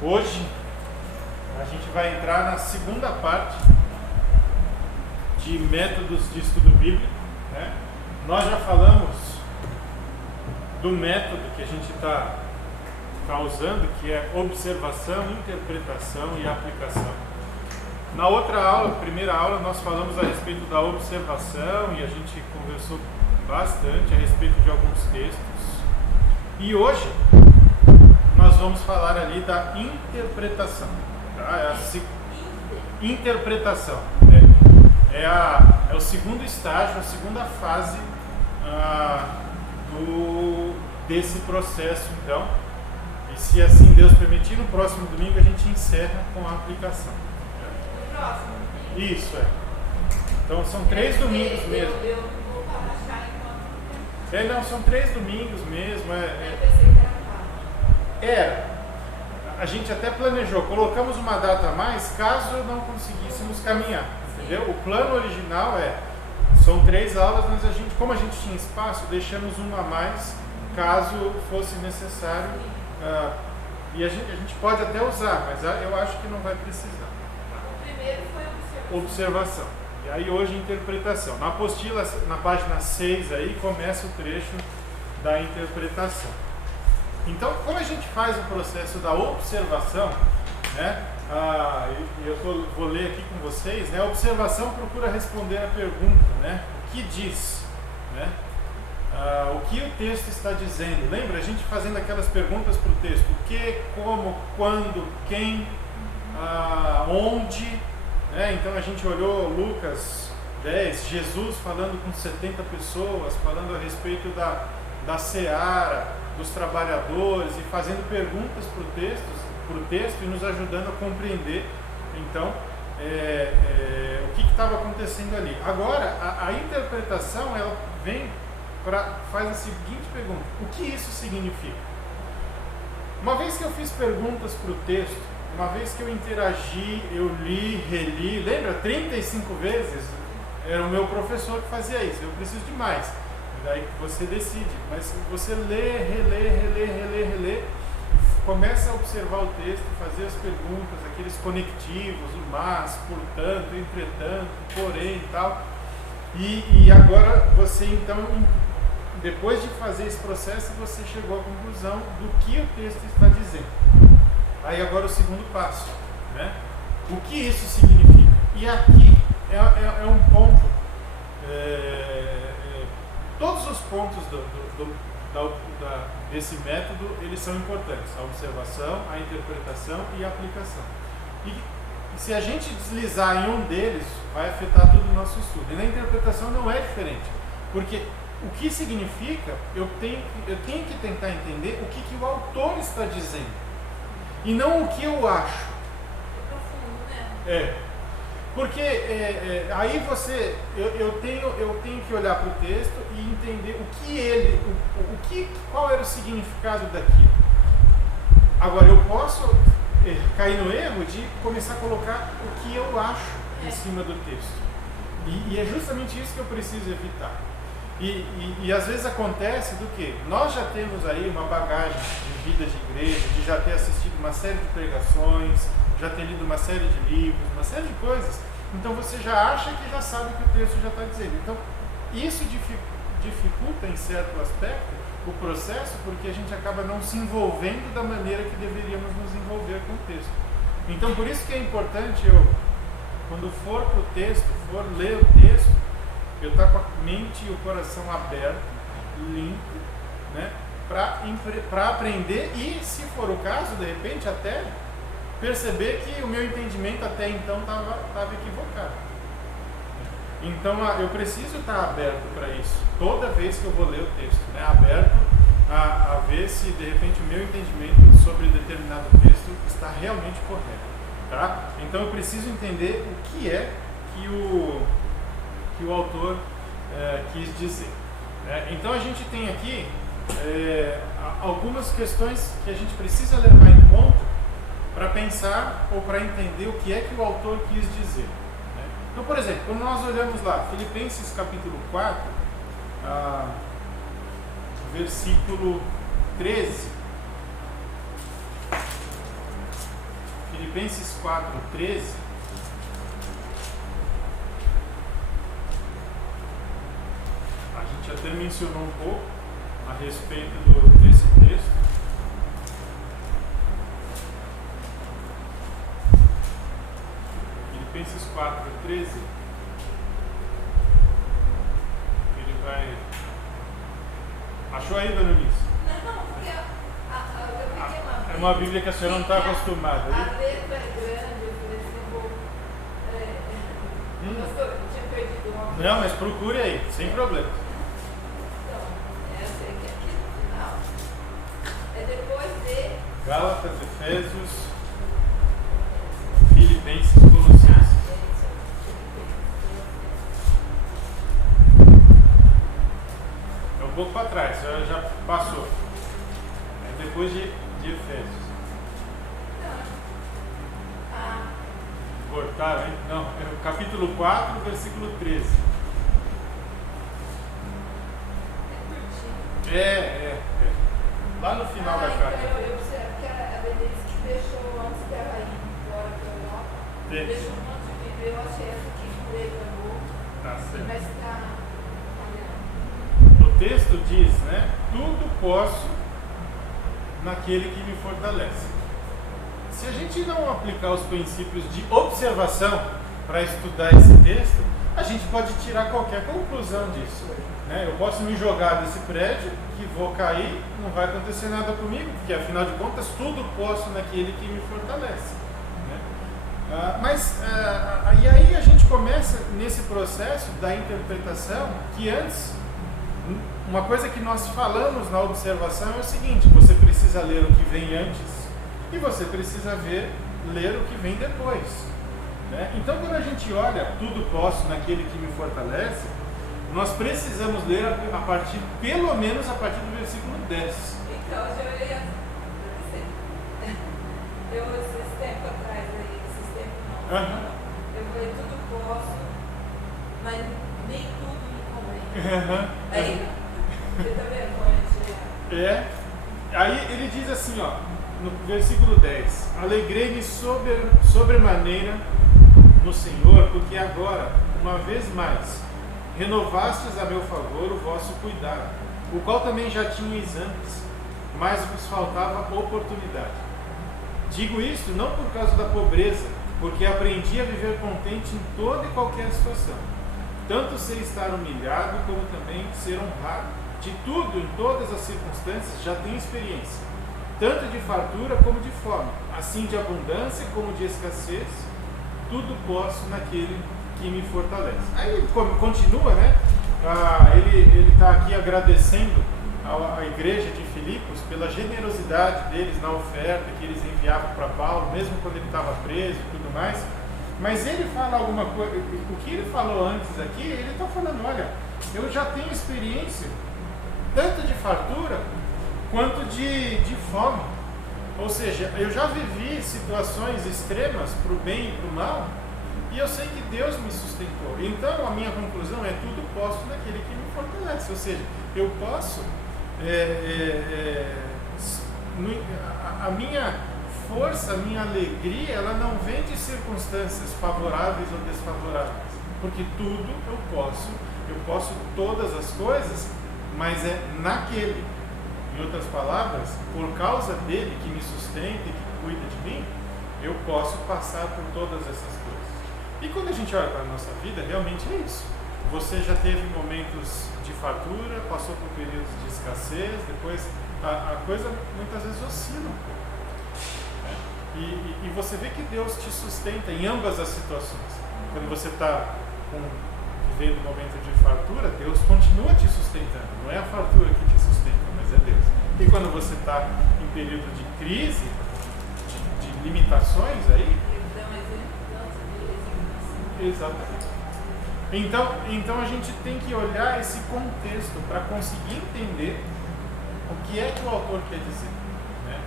Hoje a gente vai entrar na segunda parte de métodos de estudo bíblico, né? Nós já falamos do método que a gente está usando, que é observação, interpretação e aplicação. Na outra aula, primeira aula, nós falamos a respeito da observação e a gente conversou bastante a respeito de alguns textos. E hoje nós vamos falar ali da interpretação. Tá? Interpretação. É o segundo estágio, a segunda fase desse processo, então. E se assim Deus permitir, no próximo domingo a gente encerra com a aplicação. No próximo domingo? Isso, é. Então são 3 domingos mesmo. Eu não vou achar enquanto. Não, são 3 domingos mesmo. Eu pensei que era 4. A gente até planejou, colocamos uma data a mais caso não conseguíssemos caminhar, entendeu? O plano original são 3 aulas, mas como a gente tinha espaço, deixamos uma a mais caso fosse necessário. E a gente pode até usar, mas eu acho que não vai precisar. O primeiro foi observação. E aí hoje interpretação. Na apostila, na página 6 aí, começa o trecho da interpretação. Então, como a gente faz o processo da observação, né? Vou ler aqui com vocês, né? A observação procura responder a pergunta, né? O que diz, né? O que o texto está dizendo. Lembra a gente fazendo aquelas perguntas para o texto? O que, como, quando, quem, onde, né? Então a gente olhou Lucas 10, Jesus falando com 70 pessoas, falando a respeito da seara, dos trabalhadores, e fazendo perguntas para o texto e nos ajudando a compreender então o que estava acontecendo ali. Agora a interpretação ela faz a seguinte pergunta: o que isso significa? Uma vez que eu fiz perguntas para o texto, uma vez que eu interagi, eu li, reli, lembra? 35 vezes era o meu professor que fazia isso. Eu preciso de mais. Daí você decide, mas você lê, relê, começa a observar o texto, fazer as perguntas, aqueles conectivos, o mas, portanto, entretanto, porém e tal. E agora você então, depois de fazer esse processo, você chegou à conclusão do que o texto está dizendo. Aí agora o segundo passo, né? O que isso significa? E aqui é um ponto. Todos os pontos desse método, eles são importantes: a observação, a interpretação e a aplicação. E se a gente deslizar em um deles, vai afetar todo o nosso estudo. E na interpretação não é diferente, porque o que significa, eu tenho que tentar entender o que o autor está dizendo, e não o que eu acho. É profundo, né? Porque aí eu tenho que olhar para o texto e entender qual era o significado daquilo. Agora eu posso cair no erro de começar a colocar o que eu acho em cima do texto. E é justamente isso que eu preciso evitar. E às vezes acontece do que? Nós já temos aí uma bagagem de vida de igreja, de já ter assistido uma série de pregações, já ter lido uma série de livros, uma série de coisas. Então você já acha que já sabe o que o texto já está dizendo. Então isso dificulta em certo aspecto o processo, porque a gente acaba não se envolvendo da maneira que deveríamos nos envolver com o texto. Então por isso que é importante quando for para o texto, for ler o texto, eu estar com a mente e o coração aberto, limpo, né? Para aprender e, se for o caso, de repente até perceber que o meu entendimento até então estava equivocado. Então eu preciso estar aberto para isso toda vez que eu vou ler o texto, né? Aberto a ver se de repente o meu entendimento sobre determinado texto está realmente correto, tá? Então eu preciso entender o que é que o autor quis dizer, né? Então a gente tem aqui algumas questões que a gente precisa levar em conta para pensar ou para entender o que é que o autor quis dizer, né? Então, por exemplo, quando nós olhamos lá, Filipenses capítulo 4, versículo 13, Filipenses 4:13. A gente até mencionou um pouco a respeito desse texto. Filipenses 4:13. Ele vai. Achou aí, dona Eunice? Não, porque eu peguei uma Bíblia. É uma Bíblia que a senhora não está acostumada. A letra é grande, eu falei assim, eu tinha perdido uma coisa. Não, mas procure aí, sem problema. Então, essa aqui é aqui no final. É depois de Gálatas, Efésios, Filipenses, Colossenses. É um pouco para trás, a senhora já passou. É depois de Efésios. Cortaram, hein? Não, é o capítulo 4, versículo 13. É. Lá no final da carta. Então eu observo que a Denise que deixou antes dela ir embora para a Europa, deixou um monte de Bíblia. Eu achei essa aqui que levou. Tá certo. Mas está. O texto diz, né? Tudo posso naquele que me fortalece. Se a gente não aplicar os princípios de observação para estudar esse texto, a gente pode tirar qualquer conclusão disso. Né? Eu posso me jogar desse prédio, que vou cair, não vai acontecer nada comigo, porque afinal de contas tudo posso naquele que me fortalece. Né? E aí a gente começa nesse processo da interpretação, que antes, uma coisa que nós falamos na observação é o seguinte: você precisa ler o que vem antes e você precisa ler o que vem depois. Né? Então, quando a gente olha tudo posso naquele que me fortalece, nós precisamos ler pelo menos a partir do versículo 10. Então, eu ia esses tempos atrás, esses tempos não. Eu falei, tudo posso, mas nem tudo me convém. Aí, você tá vendo? Aí ele diz assim, ó, no versículo 10: alegrei-me sobremaneira no Senhor, porque agora, uma vez mais, renovastes a meu favor o vosso cuidado, o qual também já tinhais antes, mas vos faltava oportunidade. Digo isto não por causa da pobreza, porque aprendi a viver contente em toda e qualquer situação. Tanto sei estar humilhado, como também ser honrado. De tudo, em todas as circunstâncias, já tenho experiência, tanto de fartura como de fome, assim de abundância como de escassez, tudo posso naquele que me fortalece. Aí ele continua, né? Ele está aqui agradecendo à igreja de Filipos pela generosidade deles na oferta que eles enviavam para Paulo, mesmo quando ele estava preso e tudo mais. Mas ele fala alguma coisa, o que ele falou antes aqui, ele está falando, olha, eu já tenho experiência tanto de fartura quanto de fome. Ou seja, eu já vivi situações extremas para o bem e para o mal, e eu sei que Deus me sustentou. Então a minha conclusão é: tudo posso naquele que me fortalece. Ou seja, eu posso, a minha força, a minha alegria, ela não vem de circunstâncias favoráveis ou desfavoráveis, porque tudo eu posso todas as coisas, mas é naquele. Em outras palavras, por causa dele que me sustenta e que cuida de mim, eu posso passar por todas essas coisas. E quando a gente olha para a nossa vida, realmente é isso. Você já teve momentos de fartura, passou por períodos de escassez, depois a coisa muitas vezes oscila um pouco. Né? E você vê que Deus te sustenta em ambas as situações. Quando você está vivendo um momento de fartura, Deus continua te sustentando. Não é a fartura que te sustenta, mas é Deus. E quando você está em período de crise, de limitações aí... Exatamente. Então a gente tem que olhar esse contexto para conseguir entender o que é que o autor quer dizer. Né?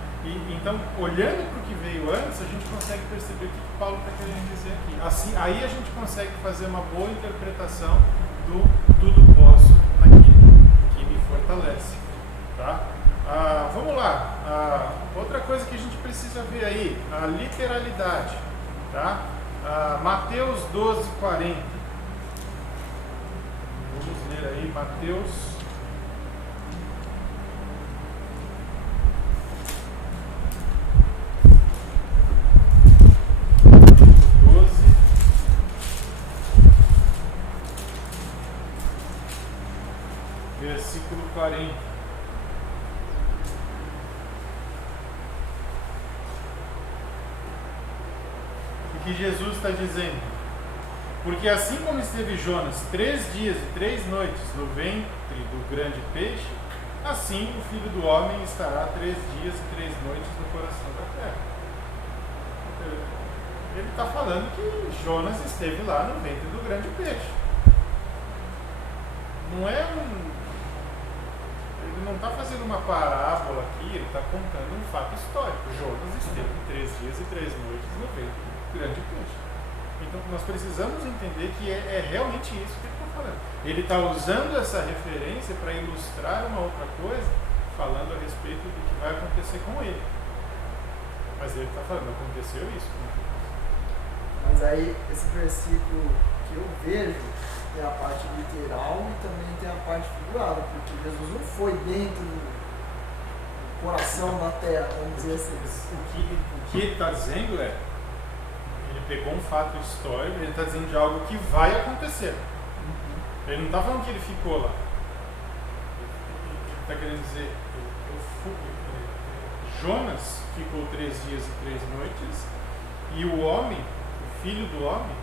Então, olhando para o que veio antes, a gente consegue perceber o que Paulo está querendo dizer aqui. Assim, aí a gente consegue fazer uma boa interpretação do tudo posso naquele que me fortalece. Tá? Vamos lá. Outra coisa que a gente precisa ver aí, a literalidade. Tá? Mateus 12:40. Vamos ler aí Mateus 12, versículo 40. Que Jesus está dizendo: porque assim como esteve Jonas 3 dias e 3 noites no ventre do grande peixe, assim o Filho do Homem estará 3 dias e 3 noites no coração da terra. Ele está falando que Jonas esteve lá no ventre do grande peixe. Ele não está fazendo uma parábola aqui, ele está contando um fato histórico. Jonas esteve 3 dias e 3 noites no ventre do grande peixe. Então nós precisamos entender que é realmente isso que ele está falando. Ele está usando essa referência para ilustrar uma outra coisa, falando a respeito do que vai acontecer com ele. Mas ele está falando, aconteceu isso. Mas aí esse versículo que eu vejo tem a parte literal e também tem a parte figurada, porque Jesus não foi dentro do coração da terra, vamos dizer assim. O que ele está dizendo é, ele pegou um fato histórico, ele está dizendo de algo que vai acontecer. Ele não está falando que ele ficou lá. Ele está querendo dizer, Jonas ficou 3 dias e 3 noites, e o homem, o Filho do Homem,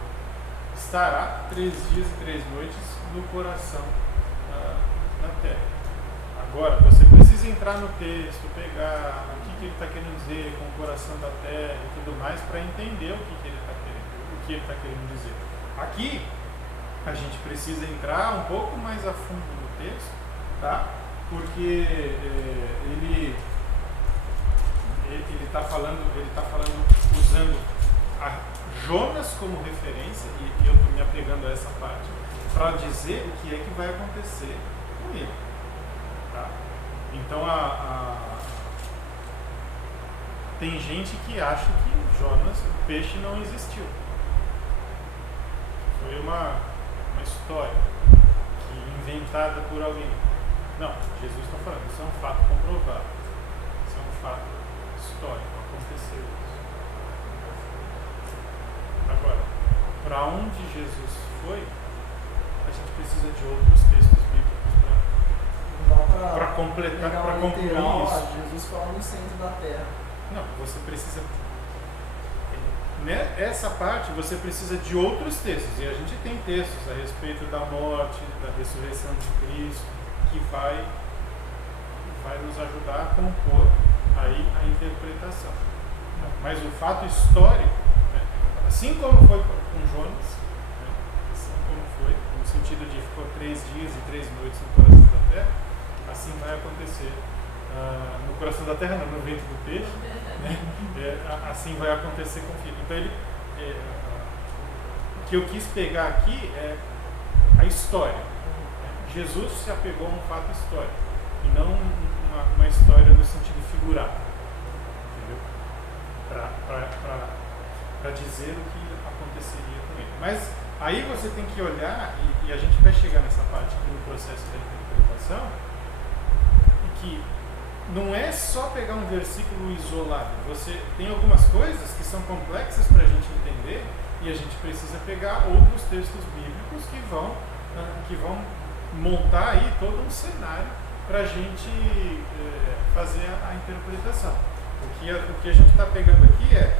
estará 3 dias e 3 noites no coração na terra. Agora, você precisa entrar no texto, pegar o que ele está querendo dizer com o coração da terra e tudo mais, para entender o que ele está querendo dizer. Aqui, a gente precisa entrar um pouco mais a fundo no texto, tá? Porque ele está falando usando a Jonas como referência, e eu estou me apegando a essa parte, para dizer o que é que vai acontecer com ele. Tá? Então, tem gente que acha que Jonas, o peixe, não existiu. Foi uma história inventada por alguém. Não, Jesus está falando, isso é um fato comprovado. Isso é um fato histórico, aconteceu isso. Agora, para onde Jesus foi, a gente precisa de outros textos bíblicos para completar, para concluir isso. Jesus fala no centro da terra. Não, você precisa. Nessa parte você precisa de outros textos, e a gente tem textos a respeito da morte, da ressurreição de Cristo, que vai nos ajudar a compor aí a interpretação. Mas o fato histórico, assim como foi com Jonas, assim como foi, no sentido de ficou 3 dias e 3 noites no coração da terra, assim vai acontecer no coração da terra, não, no ventre do peixe, assim vai acontecer com o Filho. Então o que eu quis pegar aqui é a história. Jesus se apegou a um fato histórico e não uma história no sentido figurado, entendeu? Para dizer o que aconteceria com ele. Mas aí você tem que olhar, e a gente vai chegar nessa parte aqui no processo da interpretação, que não é só pegar um versículo isolado. Você tem algumas coisas que são complexas para a gente entender, e a gente precisa pegar outros textos bíblicos que vão montar aí todo um cenário para a gente fazer a interpretação. O que a gente está pegando aqui é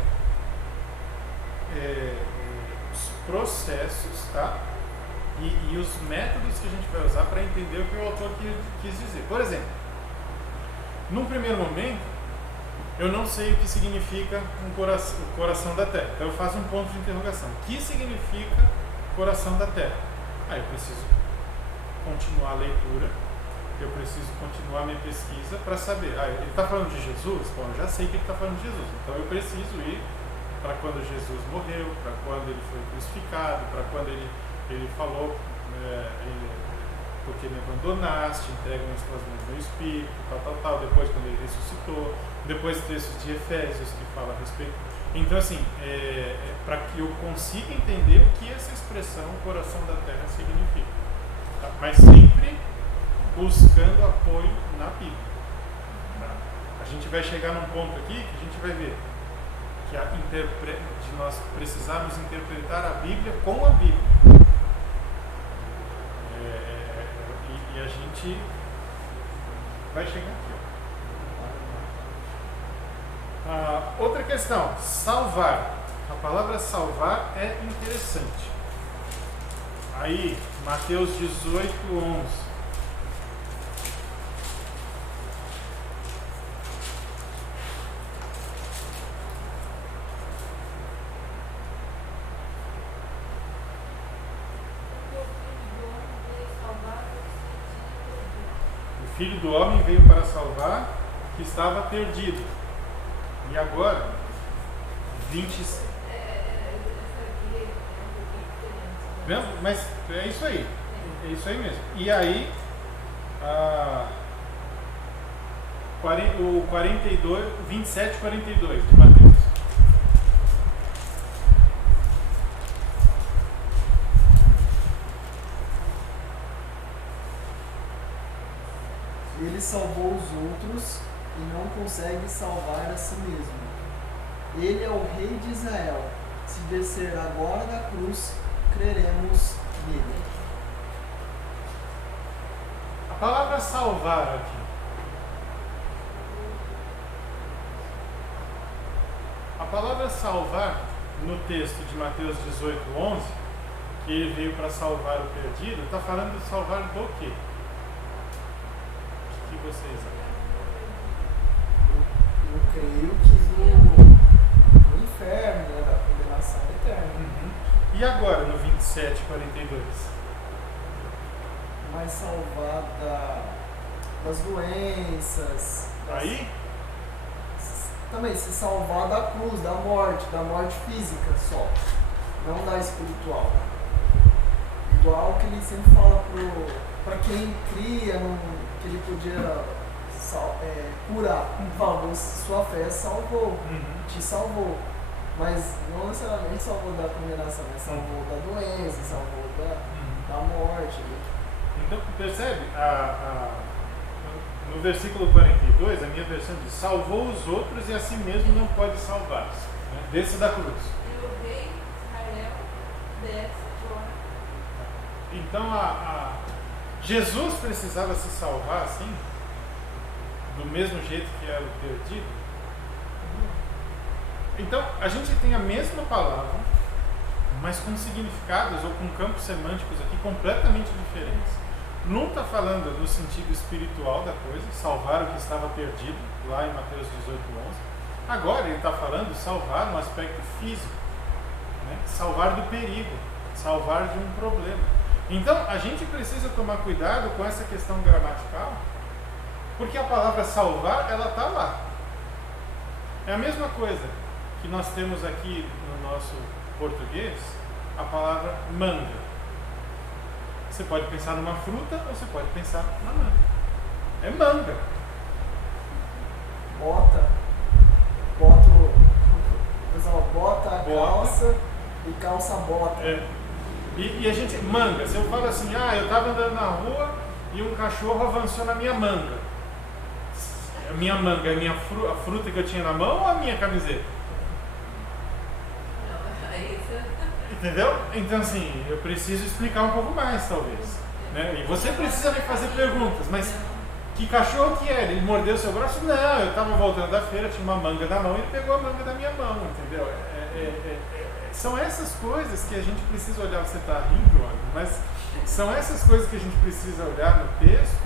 os processos, tá? E os métodos que a gente vai usar para entender o que o autor quis dizer. Por exemplo, num primeiro momento, eu não sei o que significa o coração da terra. Então eu faço um ponto de interrogação. O que significa coração da terra? Eu preciso continuar a leitura, eu preciso continuar a minha pesquisa para saber. Ele está falando de Jesus? Bom, eu já sei que ele está falando de Jesus. Então eu preciso ir para quando Jesus morreu, para quando ele foi crucificado, para quando ele falou porque me abandonaste, entrega nas tuas mãos meu espírito, tal. Depois, quando ele ressuscitou, depois textos de Efésios que fala a respeito. Então, assim, para que eu consiga entender o que essa expressão coração da terra significa, tá? Mas sempre buscando apoio na Bíblia, tá? A gente vai chegar num ponto aqui que a gente vai ver que de nós precisarmos interpretar a Bíblia com a Bíblia. E a gente vai chegar aqui. Outra questão, salvar. A palavra salvar é interessante. Aí, Mateus 18:11. O Filho do Homem veio para salvar o que estava perdido. E agora, 20. Mas é isso aí. É isso aí mesmo. E aí, o 27:42 de Mateus. Ele salvou os outros e não consegue salvar a si mesmo. Ele é o Rei de Israel. Se descer agora da cruz, creremos nele. A palavra salvar aqui. A palavra salvar no texto de Mateus 18:11, que ele veio para salvar o perdido, está falando de salvar do quê? O que vocês acham? Eu creio que do inferno, né, da condenação eterna. E agora, no 27:42? Mas salvar das doenças. Aí? Também se salvar da cruz, da morte física só. Não da espiritual. Igual que ele sempre fala para quem cria que ele podia curar. Falou, sua fé salvou, te salvou. Mas não necessariamente salvou da condenação, mas salvou da doença, salvou da morte. Então, percebe? No versículo 42, a minha versão diz: salvou os outros e a si mesmo não pode salvar-se. Né? Desce da cruz. E o rei Israel desce agora. Então, Jesus precisava se salvar assim? Do mesmo jeito que era o perdido? Então, a gente tem a mesma palavra, mas com significados ou com campos semânticos aqui completamente diferentes. Não está falando no sentido espiritual da coisa, salvar o que estava perdido, lá em Mateus 18:11. Agora ele está falando salvar no aspecto físico, né? Salvar do perigo, salvar de um problema. Então, a gente precisa tomar cuidado com essa questão gramatical, porque a palavra salvar, ela está lá. É a mesma coisa que nós temos aqui no nosso português, a palavra manga. Você pode pensar numa fruta ou você pode pensar na manga. É manga. Bota a calça e calça bota. E a gente, manga, se eu falo assim, eu estava andando na rua e um cachorro avançou na minha manga. A minha manga é a fruta que eu tinha na mão ou a minha camiseta? Não, é isso. Entendeu? Então, assim, eu preciso explicar um pouco mais, talvez. Né? E você precisa me fazer perguntas, mas que cachorro que é? Ele mordeu o seu braço? Não, eu estava voltando da feira, tinha uma manga na mão e ele pegou a manga da minha mão, entendeu? São essas coisas que a gente precisa olhar. Você está rindo, olha, mas são essas coisas que a gente precisa olhar no texto,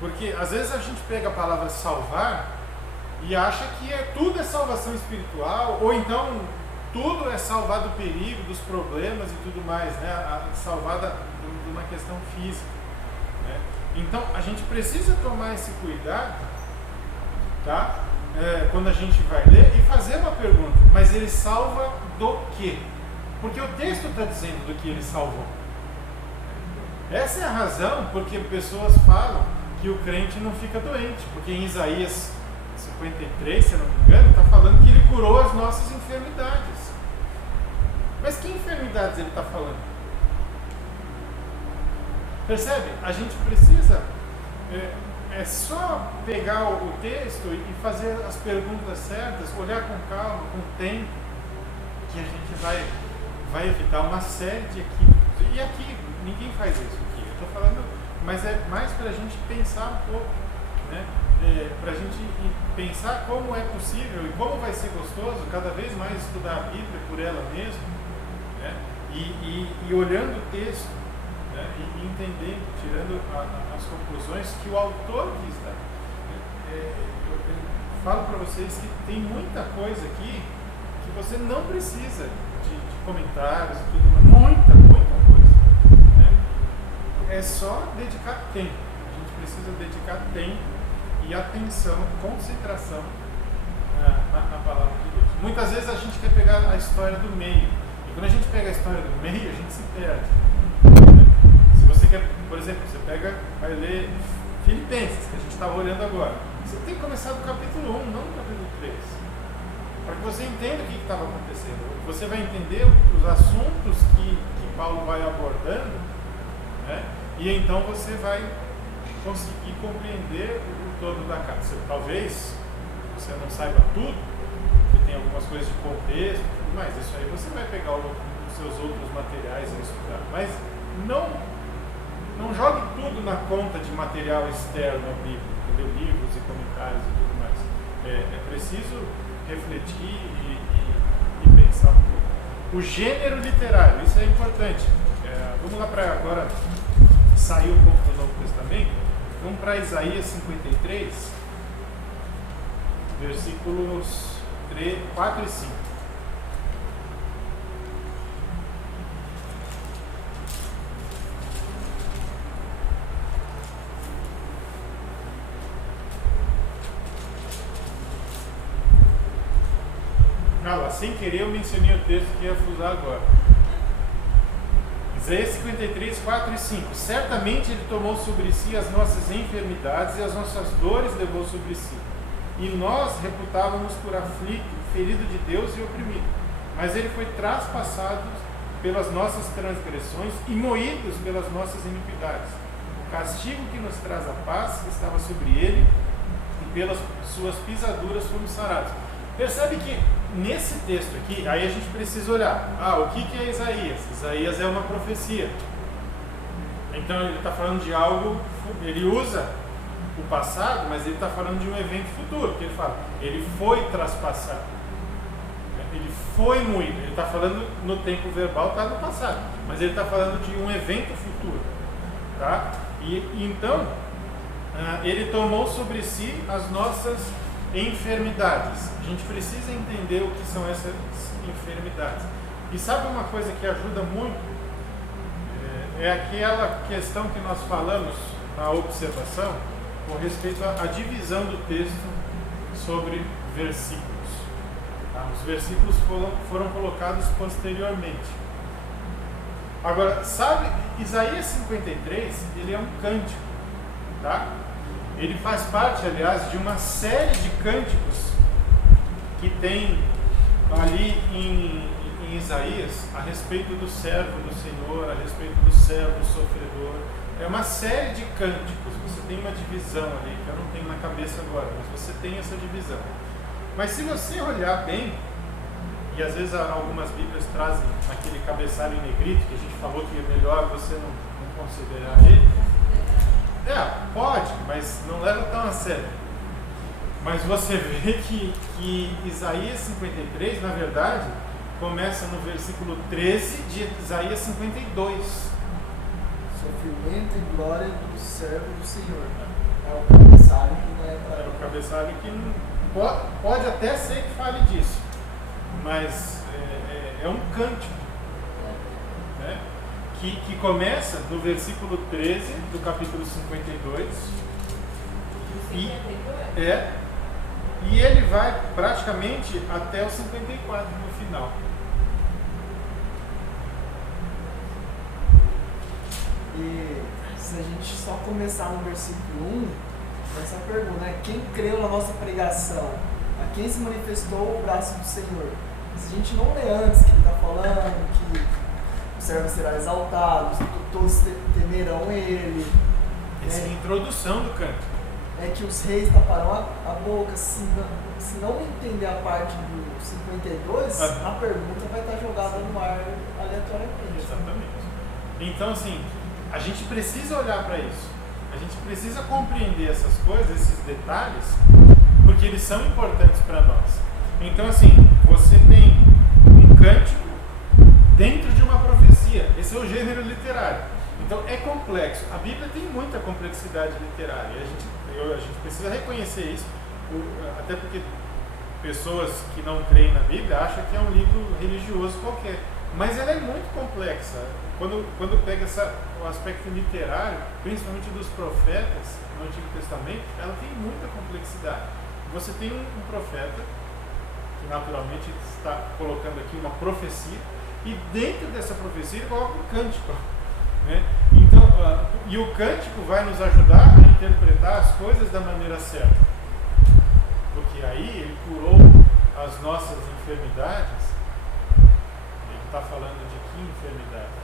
porque às vezes a gente pega a palavra salvar e acha que tudo é salvação espiritual, ou então tudo é salvar do perigo, dos problemas e tudo mais, né? Salvar de uma questão física, né? Então a gente precisa tomar esse cuidado, tá? Quando a gente vai ler e fazer uma pergunta, mas ele salva do quê? Porque o texto está dizendo do que ele salvou. Essa é a razão porque pessoas falam que o crente não fica doente, porque em Isaías 53, se eu não me engano, está falando que ele curou as nossas enfermidades. Mas que enfermidades ele está falando? Percebe? A gente precisa é só pegar o texto e fazer as perguntas certas, olhar com calma, com tempo, que a gente vai evitar uma série de equívocos. E aqui, ninguém faz isso aqui. Eu estou falando, mas é mais para a gente pensar um pouco, né? Para a gente pensar como é possível e como vai ser gostoso cada vez mais estudar a Bíblia por ela mesma, né? E olhando o texto, né? E entendendo, tirando as conclusões que o autor quis dar. Eu falo para vocês que tem muita coisa aqui que você não precisa de comentários e tudo mais, muita coisa, né? É só dedicar tempo. A gente precisa dedicar tempo e atenção, concentração na palavra de Deus. Muitas vezes a gente quer pegar a história do meio, e quando a gente pega a história do meio, a gente se perde, né? Se você quer, por exemplo, você vai ler Filipenses, que a gente estava olhando agora, você tem que começar do capítulo 1, não do capítulo 3, para que você entenda o que estava acontecendo. Você vai entender os assuntos que Paulo vai abordando, né? E então você vai conseguir compreender o todo da casa. Talvez você não saiba tudo, porque tem algumas coisas de contexto, mas isso aí você vai pegar os seus outros materiais e estudar. Mas não jogue tudo na conta de material externo à Bíblia, entendeu? Livros e comentários e tudo mais. É preciso refletir e pensar um pouco. O gênero literário, isso é importante. Vamos lá para agora sair um pouco do Novo Testamento. Vamos para Isaías 53, versículos 4 e 5. Sem querer eu mencionei o texto que ia usar agora. Isaías 53, 4 e 5. Certamente ele tomou sobre si as nossas enfermidades e as nossas dores levou sobre si. E nós reputávamos por aflito, ferido de Deus e oprimido. Mas ele foi traspassado pelas nossas transgressões e moído pelas nossas iniquidades. O castigo que nos traz a paz estava sobre ele e pelas suas pisaduras fomos sarados. Percebe que nesse texto aqui, aí a gente precisa olhar, o que é Isaías? Isaías é uma profecia. Então ele está falando de algo, ele usa o passado, mas ele está falando de um evento futuro, porque ele fala, ele foi traspassado, ele foi moído. Ele está falando no tempo verbal, está no passado, mas ele está falando de um evento futuro, tá? E então ele tomou sobre si as nossas enfermidades. A gente precisa entender o que são essas enfermidades. E sabe uma coisa que ajuda muito? É aquela questão que nós falamos na observação com respeito à divisão do texto sobre versículos. Os versículos foram colocados posteriormente. Agora, sabe, Isaías 53, ele é um cântico, tá? Ele faz parte, aliás, de uma série de cânticos que tem ali em Isaías a respeito do servo do Senhor, a respeito do servo sofredor. É uma série de cânticos. Você tem uma divisão ali, que eu não tenho na cabeça agora, mas você tem essa divisão. Mas se você olhar bem, e às vezes algumas Bíblias trazem aquele cabeçalho em negrito, que a gente falou que é melhor você não considerar ele. Pode, mas não leva tão a sério. Mas você vê que Isaías 53, na verdade, começa no versículo 13 de Isaías 52. Sofrimento e glória do servo do Senhor. É o cabeçalho que não é para... É o cabeçalho que não... Pode até ser que fale disso, mas é um cântico, né? Que começa no versículo 13 do capítulo 52 e ele vai praticamente até o 54 no final. E se a gente só começar no versículo 1, essa pergunta, né? Quem creu na nossa pregação? A quem se manifestou o braço do Senhor? Se a gente não lê antes que ele está falando que o servo será exaltado, todos temerão ele. Essa é a introdução do canto. É que os reis taparão a boca. Se não entender a parte do 52, a pergunta vai estar jogada no ar aleatoriamente. Exatamente. Então, assim, a gente precisa olhar para isso. A gente precisa compreender essas coisas, esses detalhes, porque eles são importantes para nós. Então, assim, você tem um cântico dentro de uma profecia. Esse é o gênero literário. Então, é complexo. A Bíblia tem muita complexidade literária. A gente precisa reconhecer isso, até porque pessoas que não creem na Bíblia acham que é um livro religioso qualquer. Mas ela é muito complexa. Quando pega o aspecto literário, principalmente dos profetas no Antigo Testamento, ela tem muita complexidade. Você tem um profeta que naturalmente está colocando aqui uma profecia, e dentro dessa profecia ele coloca um cântico, né? Então, e o cântico vai nos ajudar a interpretar as coisas da maneira certa, porque aí ele curou as nossas enfermidades. Ele está falando de que enfermidade?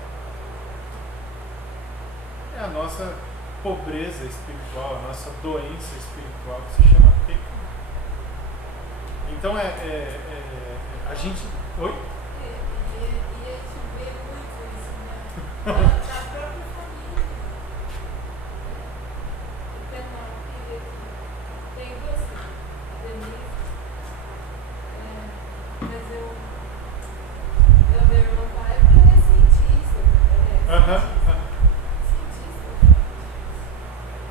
É a nossa pobreza espiritual, a nossa doença espiritual, que se chama pecado. Então a gente... Oi? E a gente vê muito isso, né? Na própria família. Tem uma filha que tem duas filhas, a Denise. Mas meu irmão pai é cientista.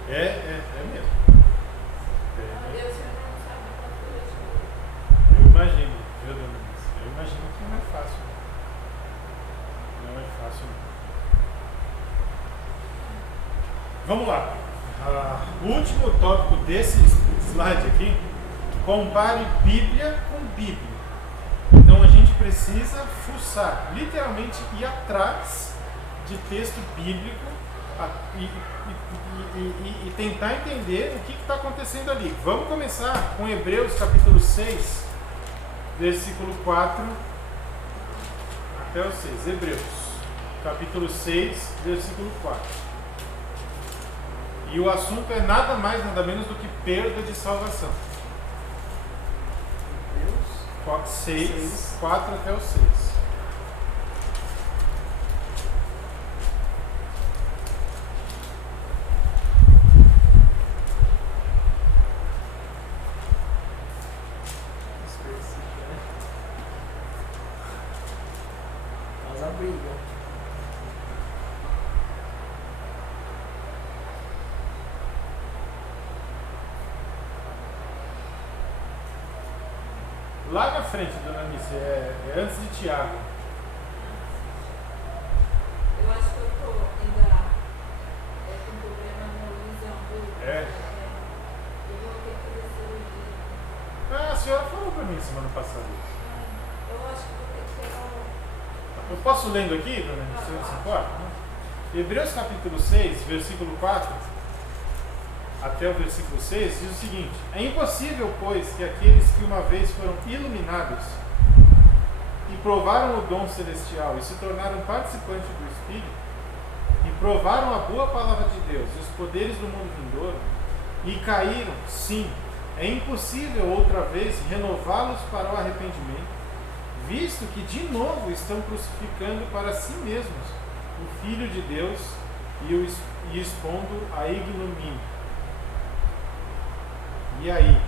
É mesmo. Deus não sabe quanto eu te Eu imagino, viu, dona Denise? Eu imagino que não é fácil. Não é fácil. Vamos lá. O último tópico desse slide aqui: compare Bíblia com Bíblia. Então a gente precisa fuçar, literalmente ir atrás de texto bíblico e tentar entender o que está acontecendo ali. Vamos começar com Hebreus capítulo 6, versículo 4 até o 6. Hebreus capítulo 6, versículo 4. E o assunto é nada mais, nada menos do que perda de salvação. 6, 4 até o 6. Faz a briga. Lá na frente, dona Anice, é antes de Tiago. Eu acho que eu estou ainda com problema na visão do. Eu vou ter que fazer cirurgia. A senhora falou para mim semana passada. Eu acho que vou ter que pegar o. Eu posso lendo aqui, dona Anice, se você pode? Hebreus capítulo 6, versículo 4 até o versículo 6 diz o seguinte: é impossível, pois, que aqueles que uma vez foram iluminados e provaram o dom celestial e se tornaram participantes do Espírito e provaram a boa palavra de Deus e os poderes do mundo vindouro e caíram, sim, é impossível outra vez renová-los para o arrependimento, visto que de novo estão crucificando para si mesmos o Filho de Deus e expondo a ignomínia. E aí?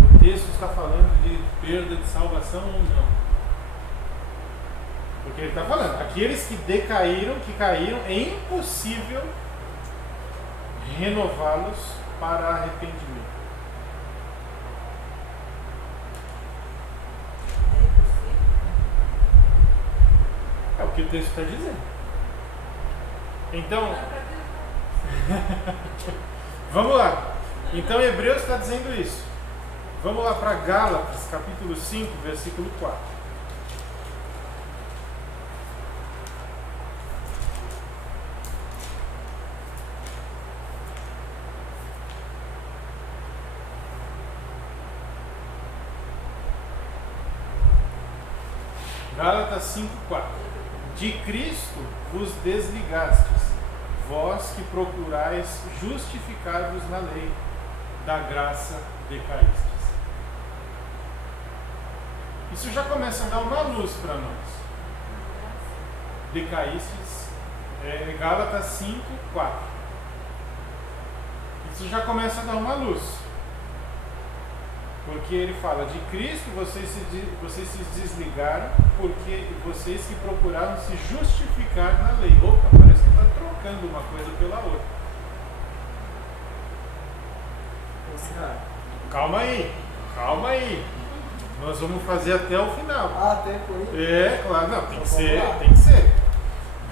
O texto está falando de perda de salvação ou não? Porque ele está falando, aqueles que decaíram, que caíram, é impossível renová-los para arrependimento. É o que o texto está dizendo. Então, vamos lá. Então Hebreus está dizendo isso. Vamos lá para Gálatas, capítulo 5, versículo 4. Gálatas 5:4. De Cristo vos desligastes, vós que procurais justificar-vos na lei, da graça decaístes. Isso já começa a dar uma luz para nós. Decaístes, Gálatas 5:4. Isso já começa a dar uma luz. Porque ele fala, de Cristo vocês se desligaram, porque vocês que procuraram se justificar na lei. Opa, parece que está trocando uma coisa pela outra. Calma aí. Nós vamos fazer até o final. Até por aí? É, claro, não, tem que ser.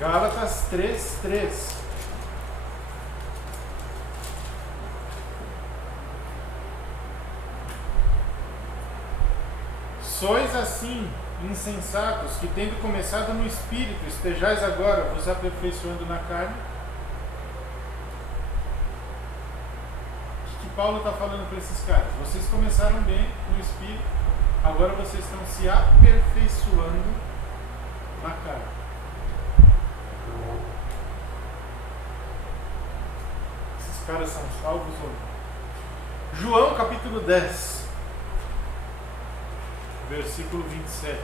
Gálatas 3:3. Sois assim insensatos, que tendo começado no Espírito, estejais agora vos aperfeiçoando na carne? O que Paulo está falando para esses caras? Vocês começaram bem no Espírito, agora vocês estão se aperfeiçoando na carne. Esses caras são salvos ou não? João capítulo 10. Versículo 27.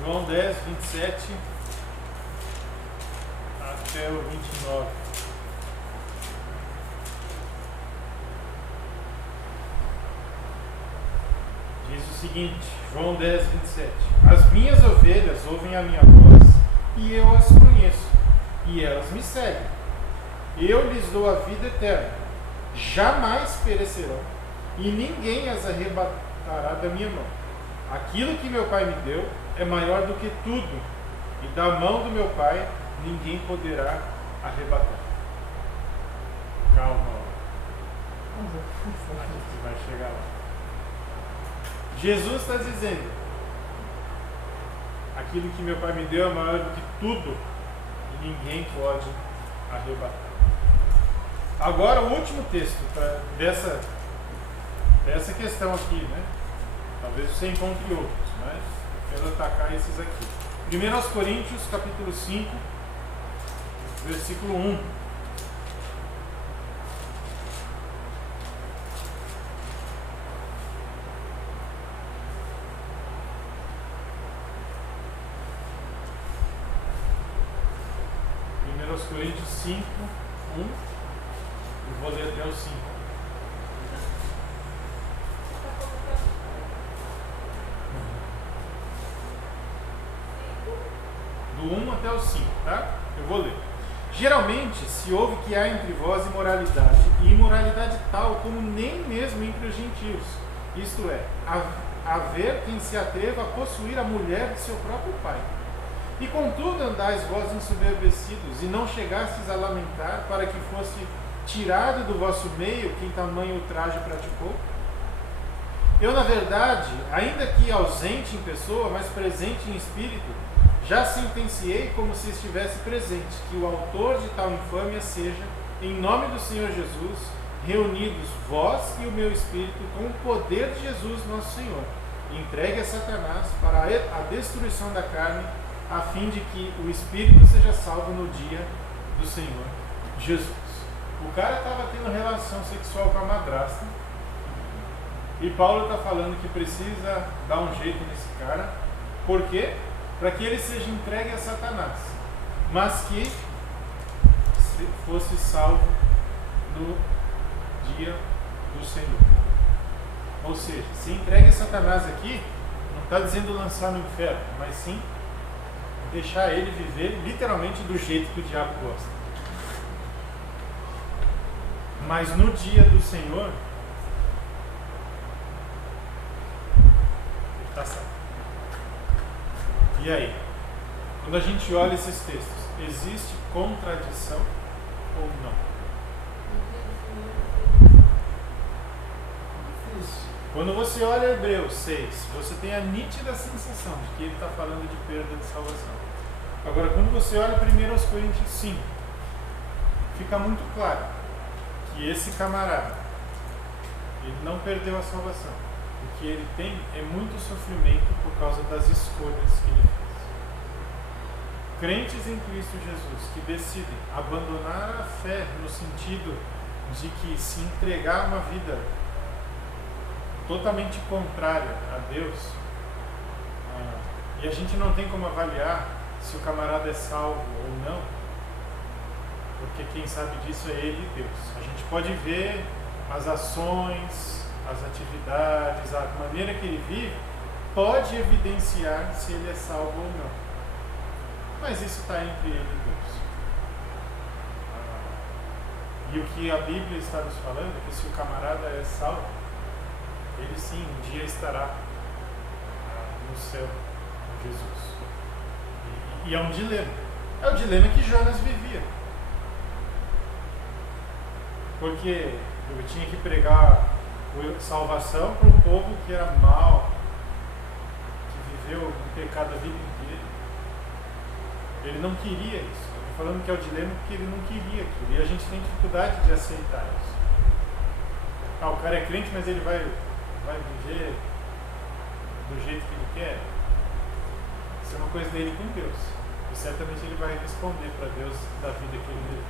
João 10, 27 até o 29. Diz o seguinte, João 10, 27. As minhas ovelhas ouvem a minha voz, e eu as conheço, e elas me seguem. Eu lhes dou a vida eterna, jamais perecerão, e ninguém as arrebatará da minha mão. Aquilo que meu Pai me deu é maior do que tudo, e da mão do meu Pai ninguém poderá arrebatar. Calma, a gente vai chegar lá. Jesus está dizendo, aquilo que meu Pai me deu é maior do que tudo, e ninguém pode arrebatar. Agora o último texto dessa questão aqui, né? Talvez você encontre outros, mas eu quero atacar esses aqui. 1 Coríntios capítulo 5, versículo 1. Coríntios 5, 1, eu vou ler até o 5. Do 1 até o 5, tá? Eu vou ler. Geralmente se ouve que há entre vós imoralidade, e imoralidade tal como nem mesmo entre os gentios. Isto é, haver quem se atreva a possuir a mulher de seu próprio pai. E contudo andais vós ensoberbecidos, e não chegastes a lamentar para que fosse tirado do vosso meio quem tamanho ultraje praticou? Eu, na verdade, ainda que ausente em pessoa, mas presente em espírito, já sentenciei como se estivesse presente, que o autor de tal infâmia seja, em nome do Senhor Jesus, reunidos vós e o meu espírito com o poder de Jesus nosso Senhor, entregue a Satanás para a destruição da carne, a fim de que o espírito seja salvo no dia do Senhor Jesus. O cara estava tendo relação sexual com a madrasta, e Paulo está falando que precisa dar um jeito nesse cara. Por quê? Para que ele seja entregue a Satanás, mas que fosse salvo no dia do Senhor. Ou seja, se entregue a Satanás aqui, não está dizendo lançar no inferno, mas sim deixar ele viver literalmente do jeito que o diabo gosta. Mas no dia do Senhor, ele está salvo. E aí? Quando a gente olha esses textos, existe contradição ou não? Quando você olha Hebreus 6, você tem a nítida sensação de que ele está falando de perda de salvação. Agora, quando você olha 1 Coríntios 5, fica muito claro que esse camarada, ele não perdeu a salvação. O que ele tem é muito sofrimento por causa das escolhas que ele fez. Crentes em Cristo Jesus que decidem abandonar a fé no sentido de que se entregar uma vida totalmente contrária a Deus, e a gente não tem como avaliar se o camarada é salvo ou não, porque quem sabe disso é ele e Deus. A gente pode ver as ações, as atividades, a maneira que ele vive, pode evidenciar se ele é salvo ou não. Mas isso está entre ele e Deus. E o que a Bíblia está nos falando é que se o camarada é salvo, ele sim, um dia estará no céu com Jesus. E é um dilema. É o dilema que Jonas vivia. Porque eu tinha que pregar salvação para um povo que era mau, que viveu um pecado a vida inteira. Ele não queria isso. Eu estou falando que é o dilema porque ele não queria aquilo. E a gente tem dificuldade de aceitar isso. O cara é crente, mas ele vai viver do jeito que ele quer. Isso é uma coisa dele com Deus. E certamente ele vai responder para Deus da vida que ele viveu.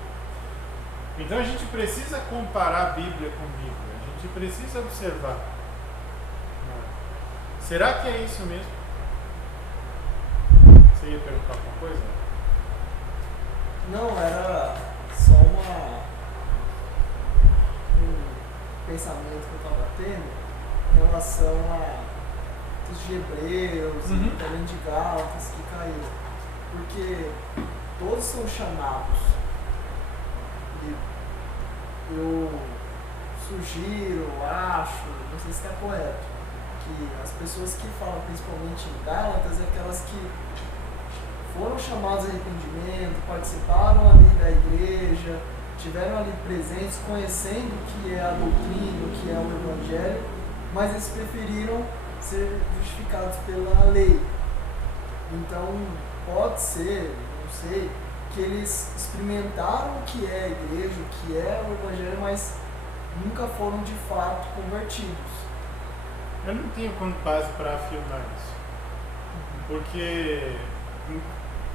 Então a gente precisa comparar a Bíblia com a Bíblia. A gente precisa observar. Será que é isso mesmo? Você ia perguntar alguma coisa? Não, era só um pensamento que eu estava tendo em relação a os de Hebreus e também de Gálatas que caíram. Porque todos são chamados. E eu sugiro, acho, não sei se está correto, que as pessoas que falam principalmente em Gálatas é aquelas que foram chamadas a arrependimento, participaram ali da igreja, tiveram ali presentes, conhecendo o que é a doutrina, o que é o evangelho, mas eles preferiram ser justificados pela lei. Então pode ser, não sei, que eles experimentaram o que é a igreja, o que é o evangelho, mas nunca foram de fato convertidos. Eu não tenho como base para afirmar isso. Porque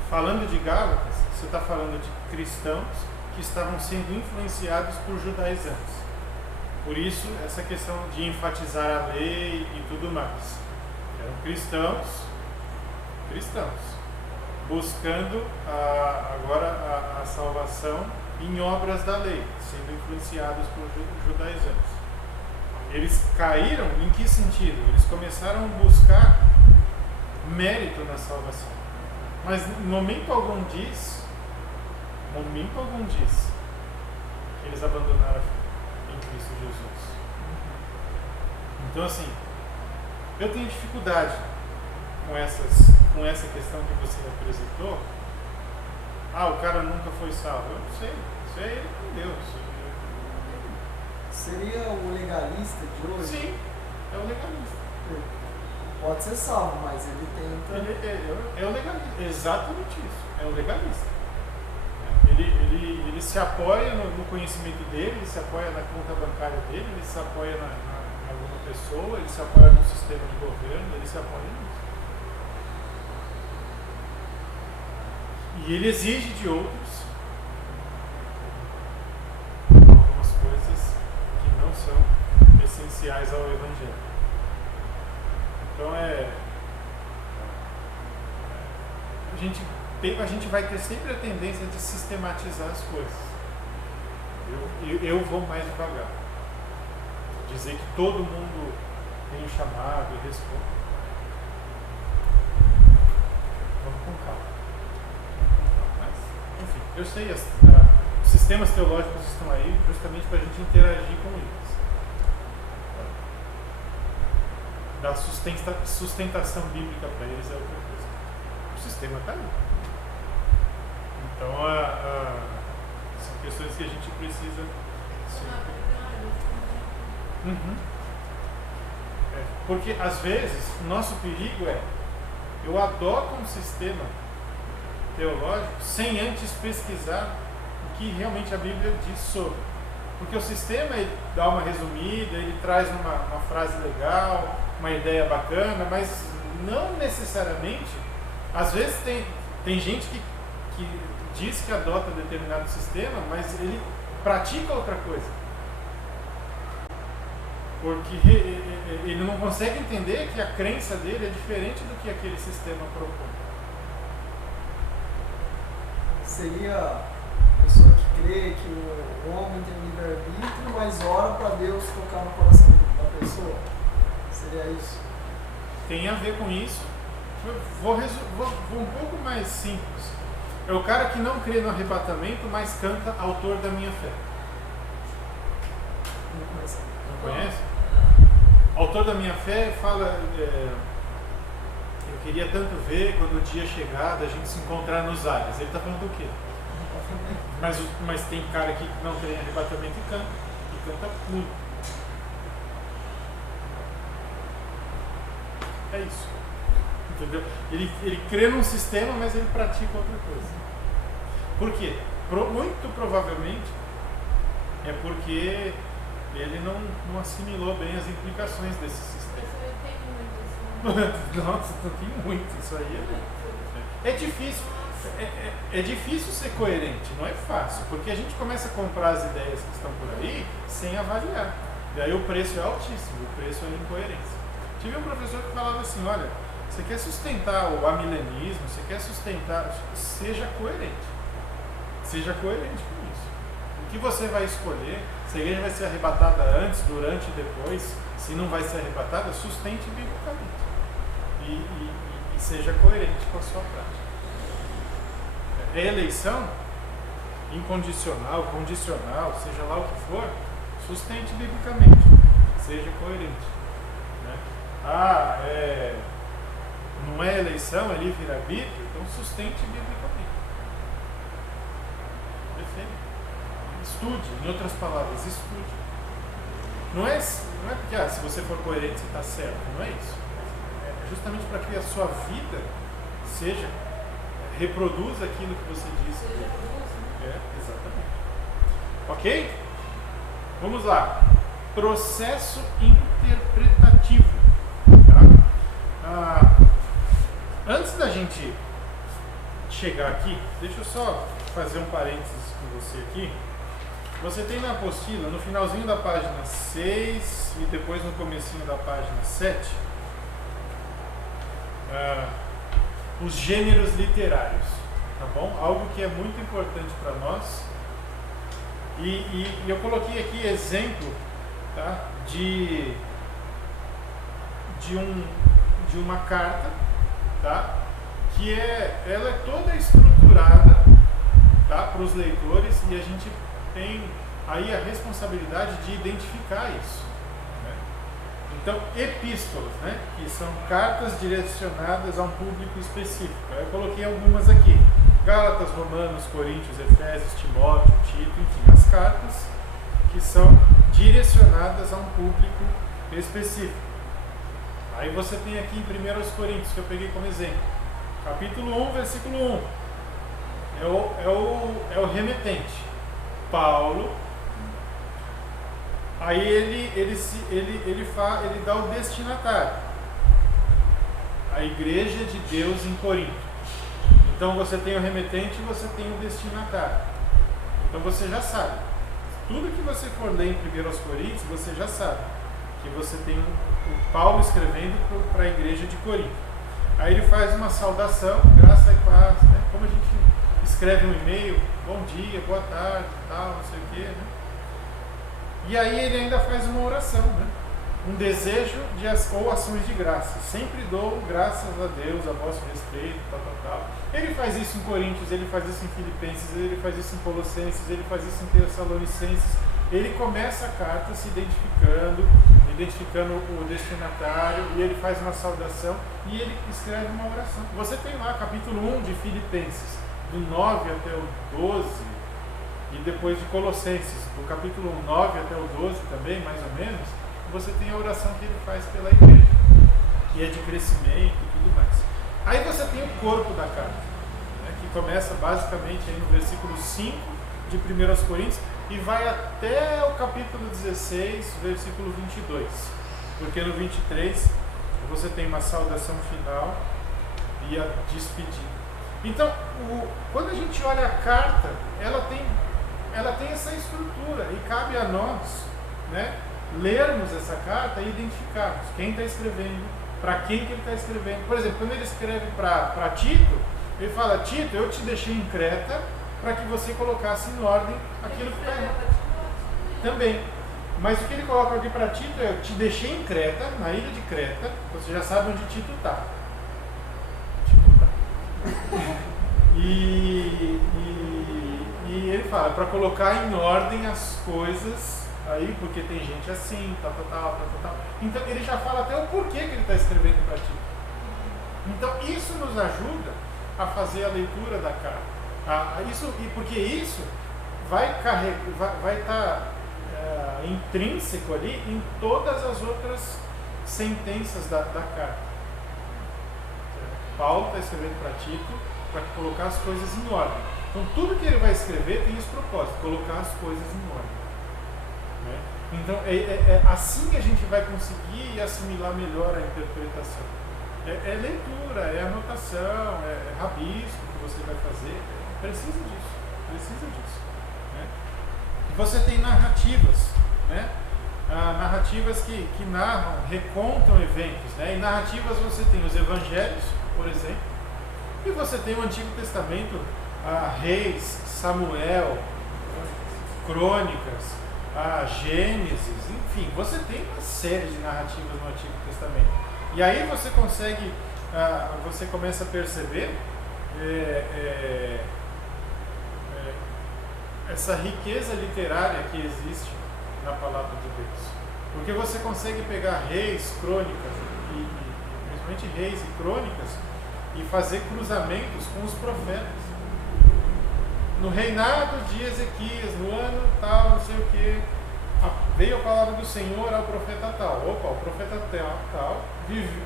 falando de Gálatas, você está falando de cristãos que estavam sendo influenciados por judaizantes. Por isso, essa questão de enfatizar a lei e tudo mais. Eram cristãos, buscando agora a salvação em obras da lei, sendo influenciados por judaizantes. Eles caíram em que sentido? Eles começaram a buscar mérito na salvação. Mas em momento algum diz que eles abandonaram a fé em Cristo Jesus. Então assim, eu tenho dificuldade com essa questão que você apresentou. O cara nunca foi salvo. Eu não sei, isso é ele com Deus. Seria o legalista de hoje? Sim, é o legalista. Pode ser salvo, mas ele tenta... É o legalista, exatamente isso, é o legalista. Ele se apoia no conhecimento dele, ele se apoia na conta bancária dele, ele se apoia em alguma pessoa, ele se apoia no sistema de governo, ele se apoia nisso. E ele exige de outros algumas coisas que não são essenciais ao Evangelho. Então a gente vai ter sempre a tendência de sistematizar as coisas. Eu vou mais devagar. Dizer que todo mundo tem um chamado e responde. Vamos com calma. Mas, enfim, eu sei, os sistemas teológicos estão aí justamente para a gente interagir com eles. Da sustentação bíblica para eles é outra coisa. O sistema está aí. Então, são questões que a gente precisa... Porque, às vezes, o nosso perigo é eu adoto um sistema teológico sem antes pesquisar o que realmente a Bíblia diz sobre. Porque o sistema ele dá uma resumida, ele traz uma frase legal, uma ideia bacana, mas não necessariamente. Às vezes tem gente que diz que adota determinado sistema, mas ele pratica outra coisa. Porque ele não consegue entender que a crença dele é diferente do que aquele sistema propõe. Seria a pessoa que crê que o homem tem livre-arbítrio, mas ora para Deus tocar no coração da pessoa? Seria isso? Tem a ver com isso. Vou um pouco mais simples. É o cara que não crê no arrebatamento, mas canta Autor da Minha Fé. Não conhece? Autor da Minha Fé fala... eu queria tanto ver quando o dia chegar da gente se encontrar nos ares. Ele está falando do quê? Mas tem cara que não tem arrebatamento e canta muito. É isso. Entendeu? Ele crê num sistema, mas ele pratica outra coisa. Por quê? Muito provavelmente é porque ele não assimilou bem as implicações desse sistema. Nossa, tem muito isso aí. É difícil. É difícil ser coerente, não é fácil, porque a gente começa a comprar as ideias que estão por aí sem avaliar. E aí o preço é altíssimo, o preço é incoerência. Tive um professor que falava assim, olha, você quer sustentar o amilenismo, você quer sustentar, seja coerente. Seja coerente com isso. O que você vai escolher, se a igreja vai ser arrebatada antes, durante e depois, se não vai ser arrebatada, sustente biblicamente. E seja coerente com a sua prática. É eleição incondicional, condicional, seja lá o que for, sustente biblicamente, seja coerente. Né? Não é eleição, é livre-arbítrio, então sustente biblicamente. Perfeito. Estude, em outras palavras, estude. Não é porque se você for coerente você está certo, não é isso. É justamente para que a sua vida reproduza aquilo que você disse. Exatamente. Ok? Vamos lá. Processo interpretativo. Tá? Antes da gente chegar aqui, deixa eu só fazer um parênteses com você aqui. Você tem na apostila, no finalzinho da página 6 e depois no comecinho da página 7, os gêneros literários, tá bom? Algo que é muito importante para nós. E eu coloquei aqui exemplo, tá? de uma carta, tá? Que ela é toda estruturada, tá? Para os leitores, e a gente tem aí a responsabilidade de identificar isso. Então, epístolas, né, que são cartas direcionadas a um público específico. Eu coloquei algumas aqui. Gálatas, Romanos, Coríntios, Efésios, Timóteo, Tito, enfim, as cartas que são direcionadas a um público específico. Aí você tem aqui em 1 Coríntios, que eu peguei como exemplo. Capítulo 1, versículo 1. É o remetente. Paulo. Aí ele dá o destinatário, a igreja de Deus em Corinto. Então você tem o remetente e você tem o destinatário. Então você já sabe. Tudo que você for ler em 1 Coríntios, você já sabe que você tem o Paulo escrevendo para a igreja de Corinto. Aí ele faz uma saudação, graça e paz, né? Como a gente escreve um e-mail, bom dia, boa tarde, tal, não sei o quê, né? E aí ele ainda faz uma oração, né? Um desejo ou ações de graça. Sempre dou graças a Deus a vosso respeito, tal. Ele faz isso em Coríntios, ele faz isso em Filipenses, ele faz isso em Colossenses, ele faz isso em Tessalonicenses. Ele começa a carta se identificando o destinatário, e ele faz uma saudação e ele escreve uma oração. Você tem lá capítulo 1 de Filipenses, do 9 até o 12, e depois de Colossenses, do capítulo 9 até o 12 também, mais ou menos, você tem a oração que ele faz pela igreja, que é de crescimento e tudo mais. Aí você tem o corpo da carta, né, que começa basicamente aí no versículo 5, de 1 Coríntios e vai até o capítulo 16, versículo 22. Porque no 23 você tem uma saudação final e a despedida. Então, quando a gente olha a carta, ela tem essa estrutura e cabe a nós, né, lermos essa carta e identificarmos quem está escrevendo, para quem que ele está escrevendo. Por exemplo, quando ele escreve para Tito, ele fala: Tito, eu te deixei em Creta para que você colocasse em ordem aquilo que está errado. Também. Mas o que ele coloca aqui para Tito é: eu te deixei em Creta, na ilha de Creta, você já sabe onde Tito está. E ele fala para colocar em ordem as coisas aí, porque tem gente assim, tal. Então ele já fala até o porquê que ele está escrevendo para Tito. Então isso nos ajuda a fazer a leitura da carta. Porque isso vai estar intrínseco ali em todas as outras sentenças da carta. Paulo está escrevendo para Tito para colocar as coisas em ordem. Então tudo que ele vai escrever tem esse propósito: colocar as coisas em ordem, né? Então é assim que a gente vai conseguir assimilar melhor a interpretação. É leitura, é anotação, é rabisco que você vai fazer. Precisa disso, né? Você tem narrativas, né? Narrativas que narram, recontam eventos, né? Em narrativas você tem os evangelhos, por exemplo, e você tem o Antigo Testamento, Reis, Samuel, Crônicas, Gênesis, enfim, você tem uma série de narrativas no Antigo Testamento. E aí você começa a perceber essa riqueza literária que existe na palavra de Deus. Porque você consegue pegar Reis, Crônicas, principalmente Reis e Crônicas, e fazer cruzamentos com os profetas. No reinado de Ezequias, no ano tal, não sei o que, veio a palavra do Senhor ao profeta tal. Opa, o profeta tal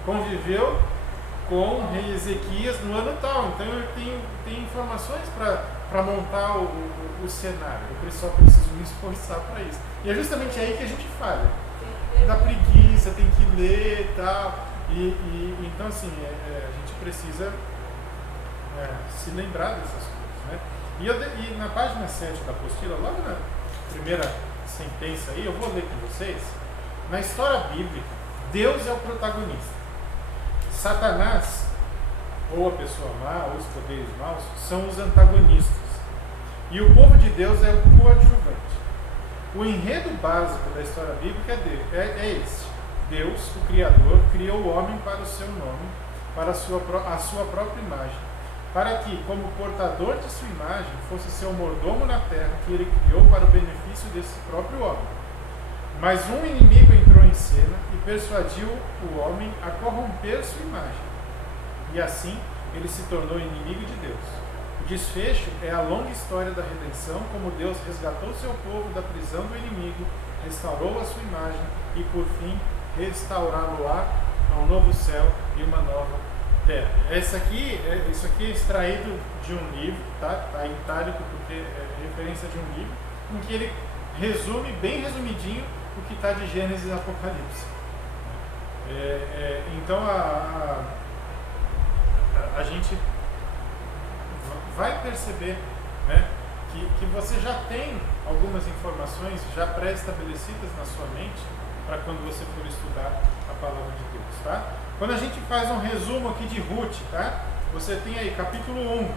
conviveu com o rei Ezequias no ano tal. Então eu tenho informações para montar o cenário. Eu só preciso me esforçar para isso. E é justamente aí que a gente falha. Dá preguiça, tem que ler e tal. Então assim, a gente precisa se lembrar dessas coisas, né? E na página 7 da apostila, logo na primeira sentença aí, eu vou ler com vocês. Na história bíblica, Deus é o protagonista. Satanás, ou a pessoa má, ou os poderes maus, são os antagonistas. E o povo de Deus é o coadjuvante. O enredo básico da história bíblica é esse. Deus, o Criador, criou o homem para o seu nome, para a sua própria imagem, para que, como portador de sua imagem, fosse seu mordomo na terra, que ele criou para o benefício desse próprio homem. Mas um inimigo entrou em cena e persuadiu o homem a corromper sua imagem. E assim, ele se tornou inimigo de Deus. O desfecho é a longa história da redenção, como Deus resgatou seu povo da prisão do inimigo, restaurou a sua imagem e, por fim, restaurá-lo-á a um novo céu e uma nova terra. Isso aqui é extraído de um livro, tá? Está em itálico porque é referência de um livro, em que ele resume, bem resumidinho, o que está de Gênesis e Apocalipse. Então a gente vai perceber, né, que você já tem algumas informações já pré-estabelecidas na sua mente para quando você for estudar a palavra de Deus, tá? Quando a gente faz um resumo aqui de Ruth, tá? Você tem aí capítulo 1,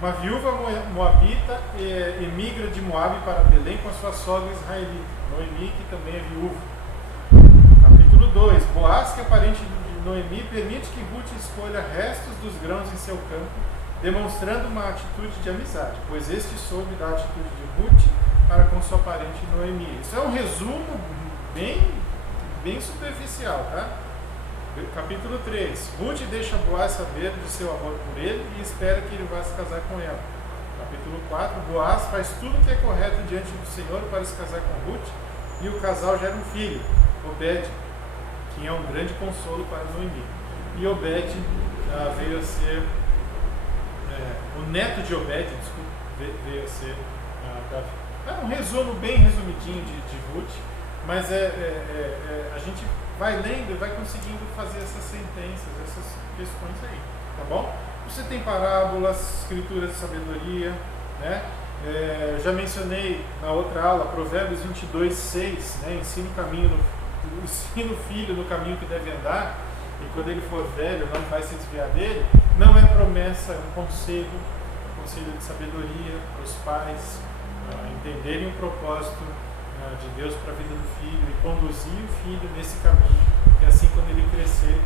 uma viúva moabita emigra de Moabe para Belém com a sua sogra israelita, Noemi, que também é viúva. Capítulo 2, Boaz, que é parente de Noemi, permite que Ruth escolha restos dos grãos em seu campo, demonstrando uma atitude de amizade, pois este soube da atitude de Ruth para com sua parente Noemi. Isso é um resumo bem superficial, tá? Capítulo 3, Ruth deixa Boaz saber de seu amor por ele e espera que ele vá se casar com ela. Capítulo 4, Boaz faz tudo o que é correto diante do Senhor para se casar com Ruth e o casal gera um filho, Obed, que é um grande consolo para Noemi. E Obed veio a ser, o neto de Obed, veio a ser É um resumo bem resumidinho de Ruth, mas a gente vai lendo e vai conseguindo fazer essas sentenças, essas questões aí, tá bom? Você tem parábolas, escrituras de sabedoria, né? Já mencionei na outra aula, Provérbios 22:6, né? Ensina o filho no caminho que deve andar, e quando ele for velho não vai se desviar dele. Não é promessa, é um conselho de sabedoria para os pais entenderem o propósito de Deus para a vida do filho e conduzir o filho nesse caminho, e assim quando ele crescer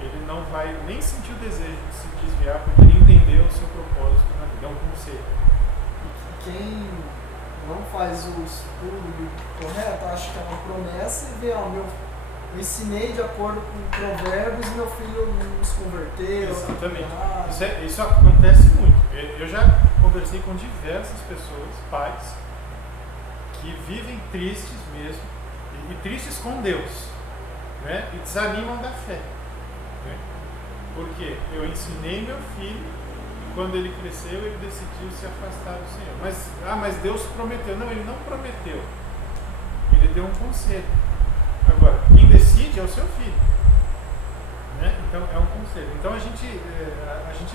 ele não vai nem sentir o desejo de se desviar, porque ele entendeu o seu propósito na vida. É um conselho. Quem não faz o estudo correto acha que é uma promessa e vê, eu ensinei de acordo com Provérbios e meu filho não se converteu. Exatamente. Isso acontece muito. Eu já conversei com diversas pessoas, pais, que vivem tristes mesmo, e tristes com Deus, né? E desanimam da fé. Né? Porque eu ensinei meu filho, e quando ele cresceu, ele decidiu se afastar do Senhor. Mas Deus prometeu. Não, ele não prometeu. Ele deu um conselho. Agora, quem decide é o seu filho. Né? Então, é um conselho. Então, a gente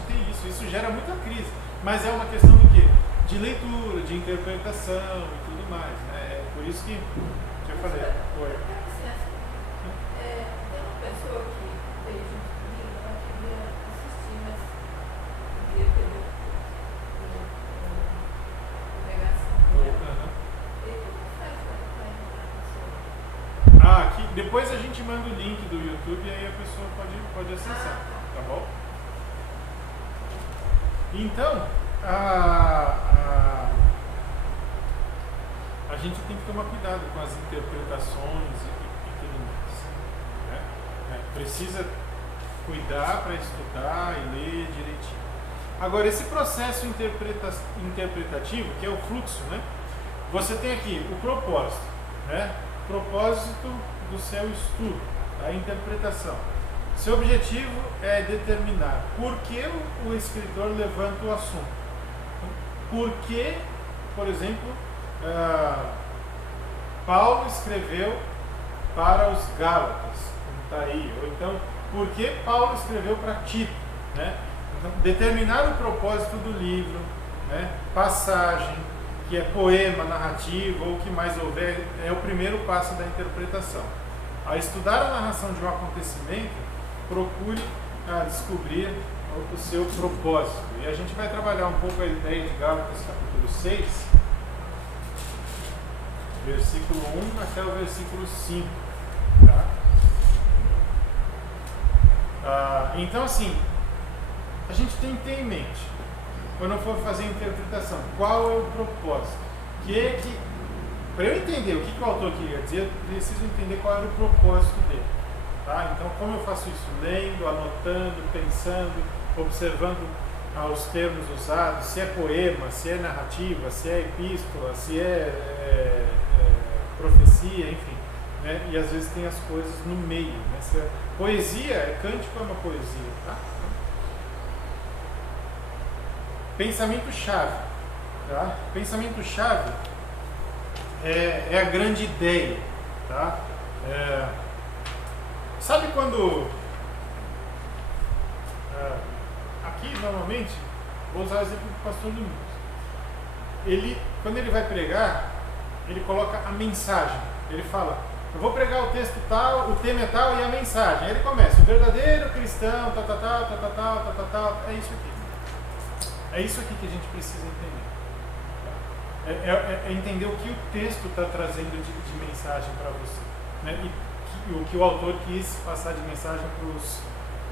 tem isso. Isso gera muita crise. Mas é uma questão do quê? De leitura, de interpretação e tudo mais. Né? É por isso que eu falei. Oi. Tem uma pessoa que veio junto comigo, ela queria assistir, mas não queria perder a pregação. Aqui, depois a gente manda o link do YouTube e aí a pessoa pode acessar, tá bom? Então, a gente tem que tomar cuidado com as interpretações e tudo mais. Né? Precisa cuidar para estudar e ler direitinho. Agora, esse processo interpretativo, que é o fluxo, né? Você tem aqui o propósito, né? Propósito do seu estudo, a interpretação. Seu objetivo é determinar por que o escritor levanta o assunto. Por que, por exemplo, Paulo escreveu para os Gálatas, como está aí, ou então, por que Paulo escreveu para Tito, né? Então, determinar o propósito do livro, né? Passagem, que é poema, narrativa ou o que mais houver, é o primeiro passo da interpretação. Ao estudar a narração de um acontecimento, procure descobrir o seu propósito. E a gente vai trabalhar um pouco a ideia de Gálatas capítulo 6, versículo 1 até o versículo 5. Tá? Então, assim, a gente tem que ter em mente, quando eu for fazer a interpretação, qual é o propósito? Para eu entender o que o autor queria dizer, eu preciso entender qual era o propósito dele. Tá? Então, como eu faço isso? Lendo, anotando, pensando, observando os termos usados, se é poema, se é narrativa, se é epístola, se é profecia, enfim. Né? E às vezes tem as coisas no meio. Né? Poesia, cântico é uma poesia. Tá? Pensamento-chave. Tá? Pensamento-chave é a grande ideia. Tá? Sabe quando... aqui, normalmente, vou usar o exemplo do pastor Domingos. Quando ele vai pregar, ele coloca a mensagem. Ele fala, eu vou pregar o texto tal, o tema é tal e a mensagem. Aí ele começa, o verdadeiro cristão, tal, é isso aqui. É isso aqui que a gente precisa entender. É entender o que o texto está trazendo de mensagem para você. Né? E o que o autor quis passar de mensagem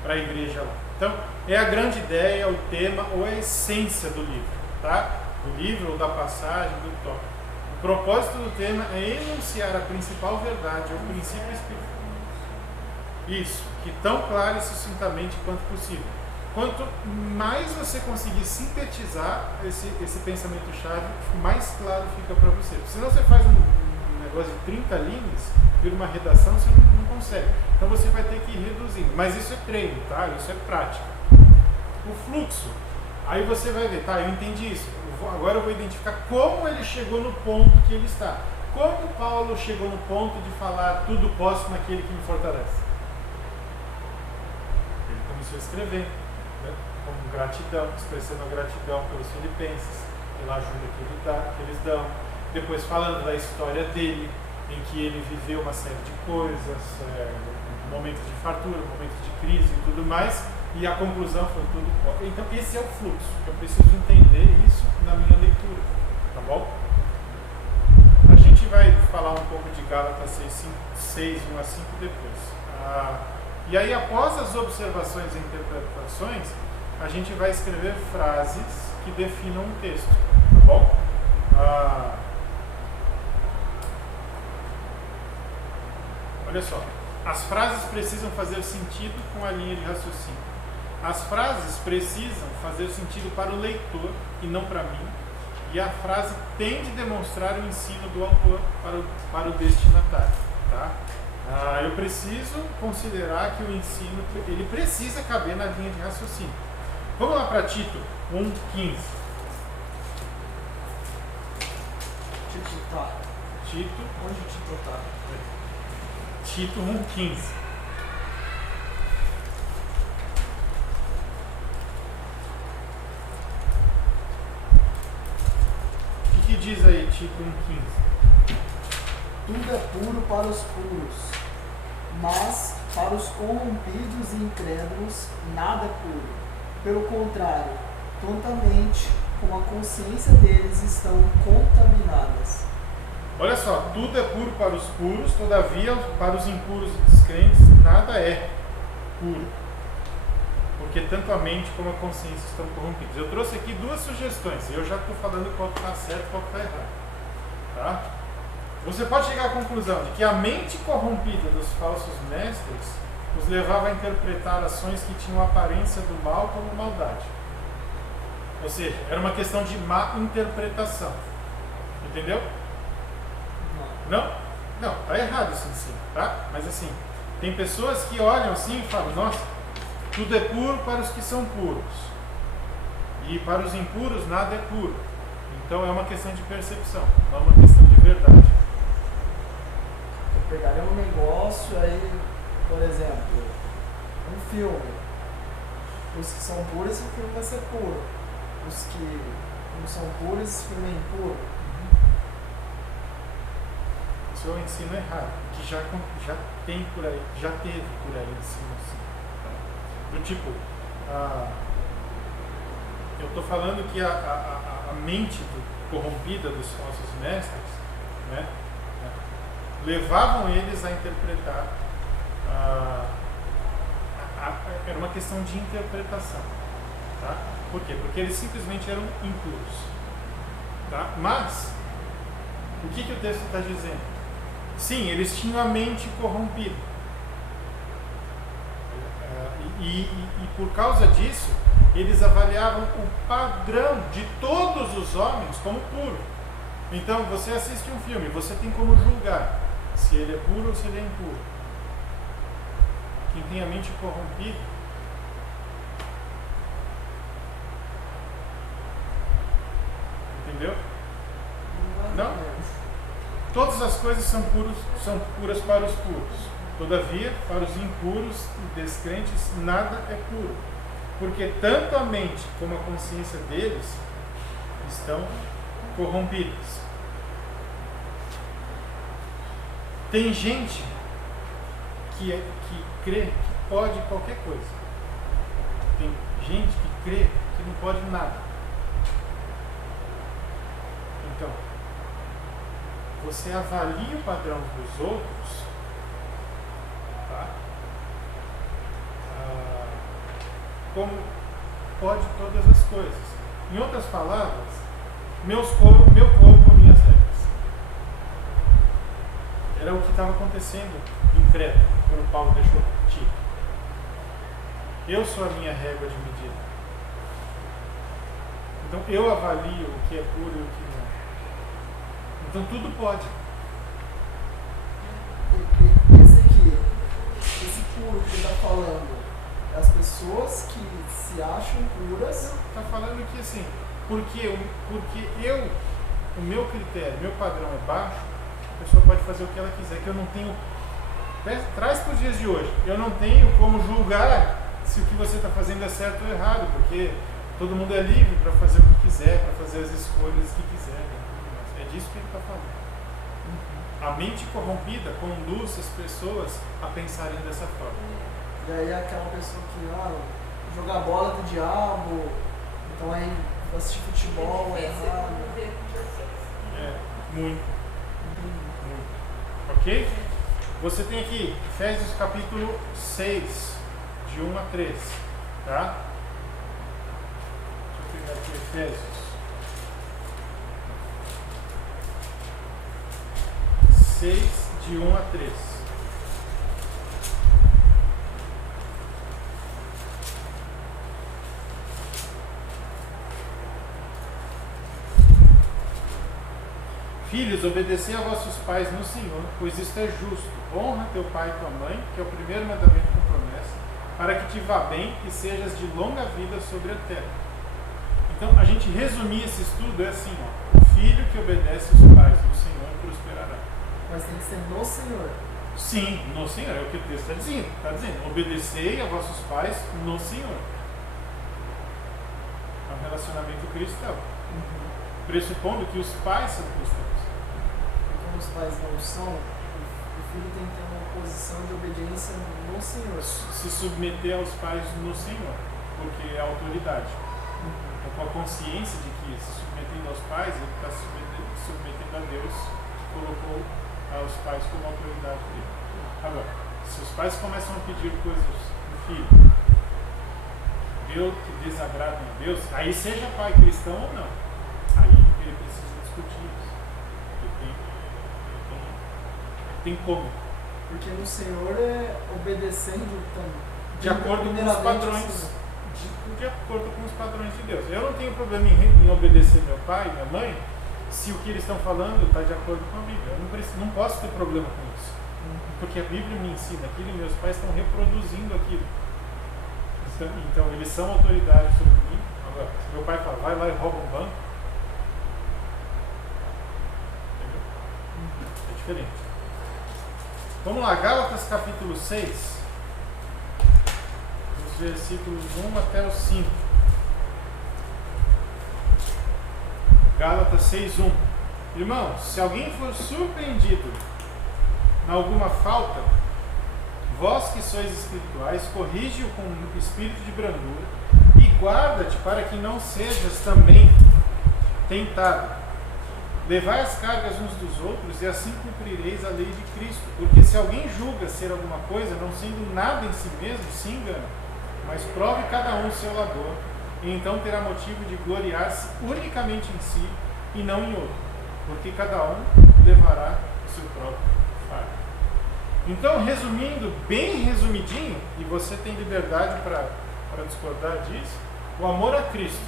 para a igreja lá. Então, é a grande ideia, o tema ou a essência do livro. Tá? Do livro ou da passagem, do tópico. O propósito do tema é enunciar a principal verdade, o princípio espiritual. Isso, que tão claro e sucintamente quanto possível. Quanto mais você conseguir sintetizar esse pensamento-chave, mais claro fica para você. Senão você faz um negócio de 30 linhas, vira uma redação, você não consegue. Então você vai ter que ir reduzindo. Mas isso é treino, tá? Isso é prática. O fluxo. Aí você vai ver, tá, eu entendi isso. Agora eu vou identificar como ele chegou no ponto que ele está. Como Paulo chegou no ponto de falar tudo posso naquele que me fortalece? Ele começou a escrever, né, com gratidão, expressando a gratidão pelos filipenses, pela ajuda que eles dão. Depois falando da história dele, em que ele viveu uma série de coisas, momentos de fartura, momentos de crise e tudo mais, e a conclusão foi tudo. Então esse é o fluxo. Eu preciso entender isso na minha leitura, tá bom? A gente vai falar um pouco de Gálatas 6, 1 a 5 depois. E aí, após as observações e interpretações, a gente vai escrever frases que definam um texto, tá bom? Olha só, as frases precisam fazer sentido com a linha de raciocínio. As frases precisam fazer sentido para o leitor e não para mim. E a frase tem de demonstrar o ensino do autor para o destinatário. Tá? Eu preciso considerar que o ensino ele precisa caber na linha de raciocínio. Vamos lá para Tito 1,15. Tito tá. Tito. Onde o Tito tá? Tito 1,15. O que diz aí Tito 1,15? Tudo é puro para os puros, mas para os corrompidos e incrédulos nada é puro. Pelo contrário, tontamente, com a consciência deles estão contaminadas. Olha só, tudo é puro para os puros, todavia para os impuros e descrentes nada é puro, porque tanto a mente como a consciência estão corrompidos. Eu trouxe aqui duas sugestões, e eu já estou falando qual está certo e qual está errado. Tá? Você pode chegar à conclusão de que a mente corrompida dos falsos mestres os levava a interpretar ações que tinham aparência do mal como maldade. Ou seja, era uma questão de má interpretação. Entendeu? Não? Não, está errado esse ensino, tá? Mas assim, tem pessoas que olham assim e falam, nossa, tudo é puro para os que são puros. E para os impuros nada é puro. Então é uma questão de percepção, não é uma questão de verdade. Eu pegaria um negócio aí, por exemplo, um filme. Os que são puros, esse filme vai ser puro. Os que não são puros, esse filme é impuro. Isso é o ensino errado, que já tem por aí, já teve por aí ensino assim. Do tipo, eu estou falando que a mente corrompida dos falsos mestres, né, levavam eles a interpretar, era uma questão de interpretação. Tá? Por quê? Porque eles simplesmente eram impuros. Tá? Mas, o que o texto está dizendo? Sim, eles tinham a mente corrompida. E por causa disso, eles avaliavam o padrão de todos os homens como puro. Então, você assiste um filme, você tem como julgar se ele é puro ou se ele é impuro. Quem tem a mente corrompida entendeu? Não? Todas as coisas são puras para os puros. Todavia, para os impuros e descrentes, nada é puro. Porque tanto a mente como a consciência deles estão corrompidas. Tem gente que crê que pode qualquer coisa. Tem gente que crê que não pode nada. Então, você avalia o padrão dos outros, tá? Como pode todas as coisas. Em outras palavras, meu corpo, minhas regras. Era o que estava acontecendo em Creta, quando Paulo deixou Tito. Eu sou a minha régua de medida. Então eu avalio o que é puro e o que não é. Então tudo pode. Esse puro que ele está falando, as pessoas que se acham puras. Está falando que assim, porque o meu critério, meu padrão é baixo, a pessoa pode fazer o que ela quiser, que eu não tenho. Traz para os dias de hoje, eu não tenho como julgar se o que você está fazendo é certo ou errado, porque todo mundo é livre para fazer o que quiser, para fazer as escolhas que quiser. Né? É disso que ele está falando. A mente corrompida conduz as pessoas a pensarem dessa forma. E aí aquela pessoa que jogar bola do diabo, então aí assistir futebol é errado. Muito. Ok? Você tem aqui Efésios capítulo 6, de 1 a 13. Tá? Deixa eu pegar aqui Efésios 6, de 1 a 13. Filhos, obedecei a vossos pais no Senhor, pois isto é justo. Honra teu pai e tua mãe, que é o primeiro mandamento com promessa, para que te vá bem e sejas de longa vida sobre a terra. Então, a gente resumir esse estudo é assim, ó, o filho que obedece os pais no Senhor prosperará. Mas tem que ser no Senhor. Sim, no Senhor, é o que o texto está dizendo. Está dizendo, obedecei a vossos pais no Senhor. É um relacionamento cristão. Pressupondo que os pais são cristãos. E como os pais não são, o filho tem que ter uma posição de obediência no Senhor. Se submeter aos pais no Senhor, porque é a autoridade. Então, com a consciência de que se submetendo aos pais, ele está submetendo a Deus, que colocou aos pais como autoridade dele. Agora, se os pais começam a pedir coisas do filho, que desagradam a Deus, aí seja pai cristão ou não, aí ele precisa discutir isso. Tem como. Porque no Senhor é obedecendo também. De acordo com os padrões. De acordo com os padrões de Deus. Eu não tenho problema em obedecer meu pai e minha mãe se o que eles estão falando está de acordo com a Bíblia. Eu não posso ter problema com isso. Porque a Bíblia me ensina aquilo e meus pais estão reproduzindo aquilo. Então eles são autoridade sobre mim. Agora, se meu pai fala, vai lá e rouba um banco, entendeu? É diferente. Vamos lá, Gálatas capítulo 6, os versículos 1 até o 5. Gálatas 6:1. Irmãos, se alguém for surpreendido em alguma falta, vós que sois espirituais, corrige-o com espírito de brandura e guarda-te para que não sejas também tentado. Levai as cargas uns dos outros e assim cumprireis a lei de Cristo. Porque se alguém julga ser alguma coisa, não sendo nada em si mesmo, se engana. Mas prove cada um o seu labor, e então terá motivo de gloriar-se unicamente em si e não em outro. Porque cada um levará o seu próprio fardo. Então, resumindo, bem resumidinho, e você tem liberdade para discordar disso, o amor a Cristo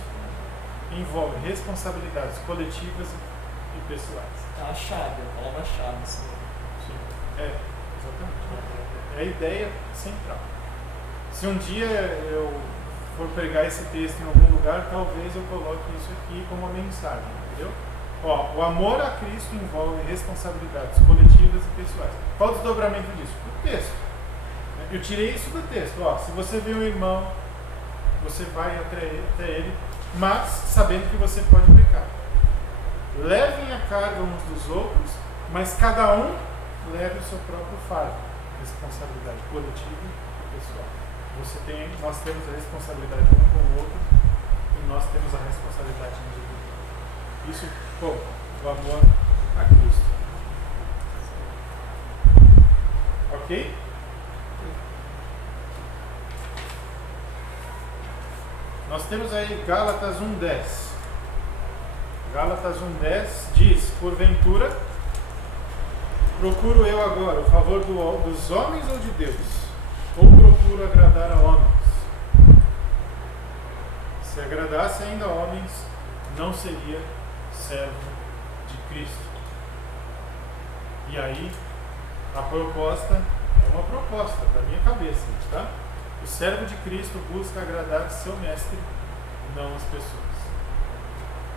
envolve responsabilidades coletivas e pessoais. É a chave, a palavra-chave. Sim, exatamente. É a ideia central. Se um dia eu for pegar esse texto em algum lugar, talvez eu coloque isso aqui como uma mensagem, entendeu? Ó, o amor a Cristo envolve responsabilidades coletivas e pessoais. Qual o desdobramento disso? O texto. Eu tirei isso do texto. Ó, se você vê um irmão, você vai até ele, mas sabendo que você pode pecar. Levem a carga uns dos outros, mas cada um leve o seu próprio fardo. Responsabilidade coletiva e pessoal. Nós temos a responsabilidade um com o outro e nós temos a responsabilidade individual. Isso como? O amor a Cristo. Ok? Nós temos aí Gálatas 1:10. Gálatas 1:10 diz: porventura, procuro eu agora o favor dos homens ou de Deus? Ou procuro agradar a homens? Se agradasse ainda a homens, não seria servo de Cristo. E aí, a proposta é uma proposta da minha cabeça, tá? O servo de Cristo busca agradar seu mestre, não as pessoas.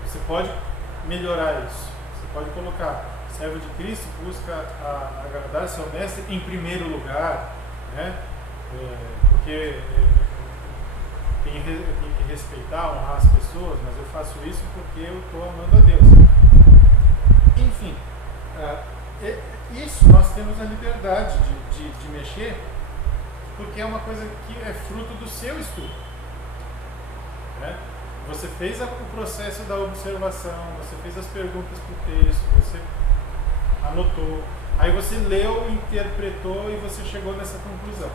Você pode melhorar isso. Você pode colocar: o servo de Cristo busca agradar seu mestre em primeiro lugar, né? Porque tem que respeitar, honrar as pessoas, mas eu faço isso porque eu estou amando a Deus. Enfim, isso nós temos a liberdade de mexer, porque é uma coisa que é fruto do seu estudo, né? Você fez o processo da observação, você fez as perguntas para o texto, você anotou, aí você leu, interpretou e você chegou nessa conclusão.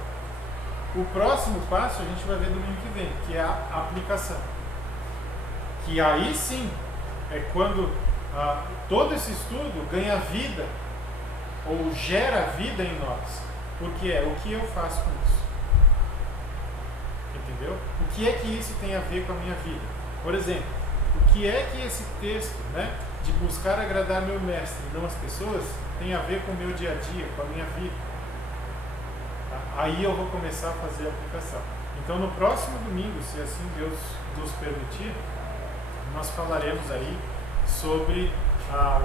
O próximo passo a gente vai ver domingo que vem, que é a aplicação. Que aí sim é quando todo esse estudo ganha vida ou gera vida em nós. Porque o que eu faço com isso? Entendeu? O que é que isso tem a ver com a minha vida? Por exemplo, o que é que esse texto, né, de buscar agradar meu mestre e não as pessoas, tem a ver com o meu dia a dia, com a minha vida? Aí eu vou começar a fazer a aplicação. Então, no próximo domingo, se assim Deus nos permitir, nós falaremos aí sobre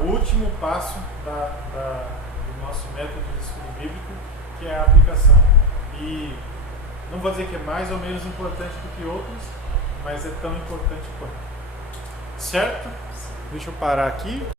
o último passo do nosso método de estudo bíblico, que é a aplicação. E não vou dizer que é mais ou menos importante do que outros, mas é tão importante quanto. Certo? Deixa eu parar aqui.